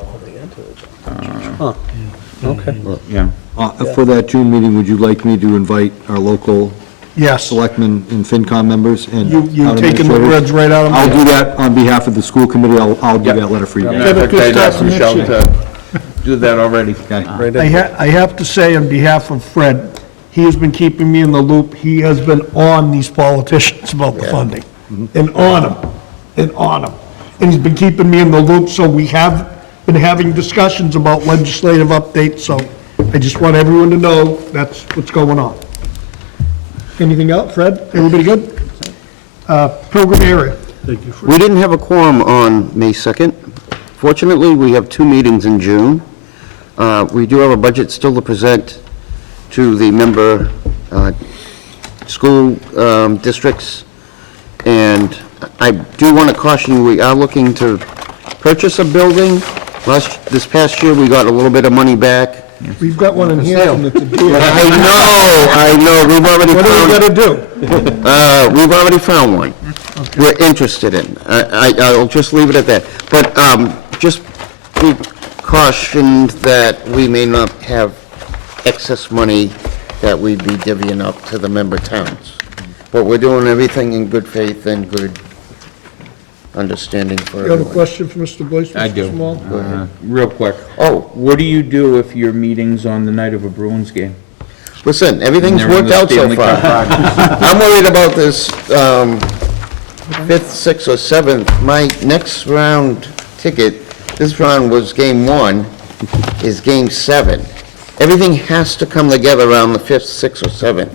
Okay. yeah. for that June meeting, would you like me to invite our local Yes. selectmen and FinCom members and? You taking the words right out of my I'll do that on behalf of the school committee. I'll do that letter for you. And in fact, I'd asked Michelle to do that already. I have to say, on behalf of Fred, he has been keeping me in the loop. He has been on these politicians about the funding, and on them. And he's been keeping me in the loop, so we have been having discussions about legislative updates, so I just want everyone to know that's what's going on. Anything else, Fred? Everybody good? Program area. Thank you for. We didn't have a quorum on May 2nd. Fortunately, we have 2 meetings in June. We do have a budget still to present to the member school districts. And I do want to caution you, we are looking to purchase a building. This past year, we got a little bit of money back. We've got one in Hanson that's a deal. I know, we've already What do we found, gotta do? we've already found one. We're interested in. I'll just leave it at that. But just be cautioned that we may not have excess money that we'd be divvying up to the member towns. But we're doing everything in good faith and good understanding for You have a everyone. question for Mr. Boyce? I Mr. do. Small? Real quick. Oh, What do you do if your meeting's on the night of a Bruins game? listen, everything's And they're in worked the out so Stanley far. Cup Finals. I'm worried about this 5th, 6th, or 7th. My next round ticket, this round was Game 1, is Game 7. Everything has to come together around the 5th, 6th, or 7th.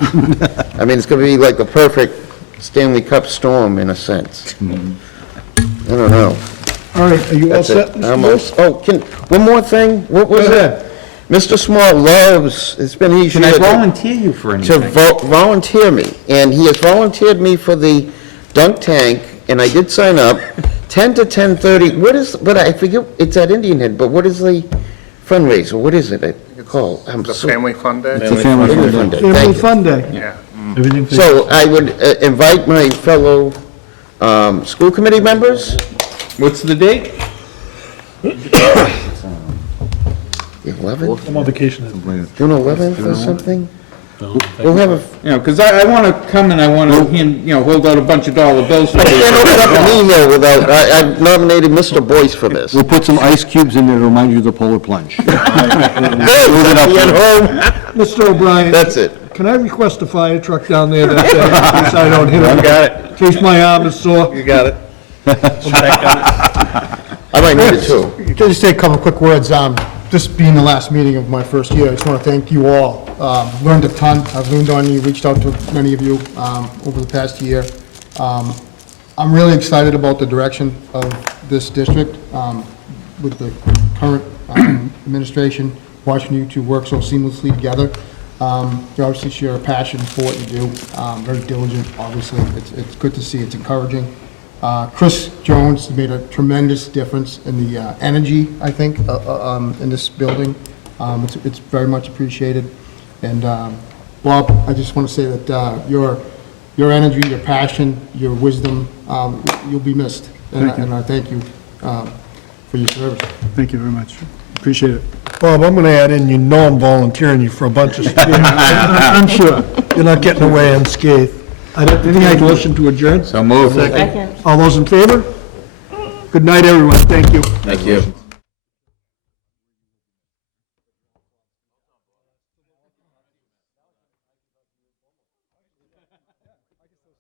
I mean, it's going to be like the perfect Stanley Cup storm, in a sense. I don't know. All right, are you all That's set, it. Mr. Boyce? Oh, one more thing? What was Go it? ahead. Mr. Small loves, it's been his Can year I to volunteer you for anything? volunteer me, and he has volunteered me for the dunk tank, and I did sign up, 10 to 10:30. What is, but I forget, it's at Indian Head, but what is the fundraiser? What is it called? The Family Fun Day? It's a family fun day. Family Thank you. Fun Day. Yeah. Everything for So I would invite my fellow school committee members. What's the date? The 11th? I'm on vacation. June 11th or something? We'll have a, You know, because I want to come and I want to, hold out a bunch of dollar bills. for I can't open up an you. email without, I've nominated Mr. Boyce for this. We'll put some ice cubes in there to remind you of the polar plunge. Hey, let me at home. Mr. O'Brien. That's it. Can I request a fire truck down there that day, in case I don't hit it? You got it. In case my arm is sore? You got it. I might need it too. Just take a couple quick words. This being the last meeting of my first year, I just want to thank you all. Learned a ton. I've leaned on you, reached out to many of you over the past year. I'm really excited about the direction of this district with the current administration, watching you two work so seamlessly together. You obviously share a passion for what you do, very diligent, obviously. It's good to see. It's encouraging. Chris Jones has made a tremendous difference in the energy, I think, in this building. It's very much appreciated. And Bob, I just want to say that your energy, your passion, your wisdom, you'll be missed. And I thank you for your service. Thank you very much. Appreciate it. Bob, I'm gonna add in, you know I'm volunteering you for a bunch of stuff. I'm sure. You're not getting away unscathed. I'd entertain a motion to adjourn. So move. All those in favor? Good night, everyone. Thank you. Thank you.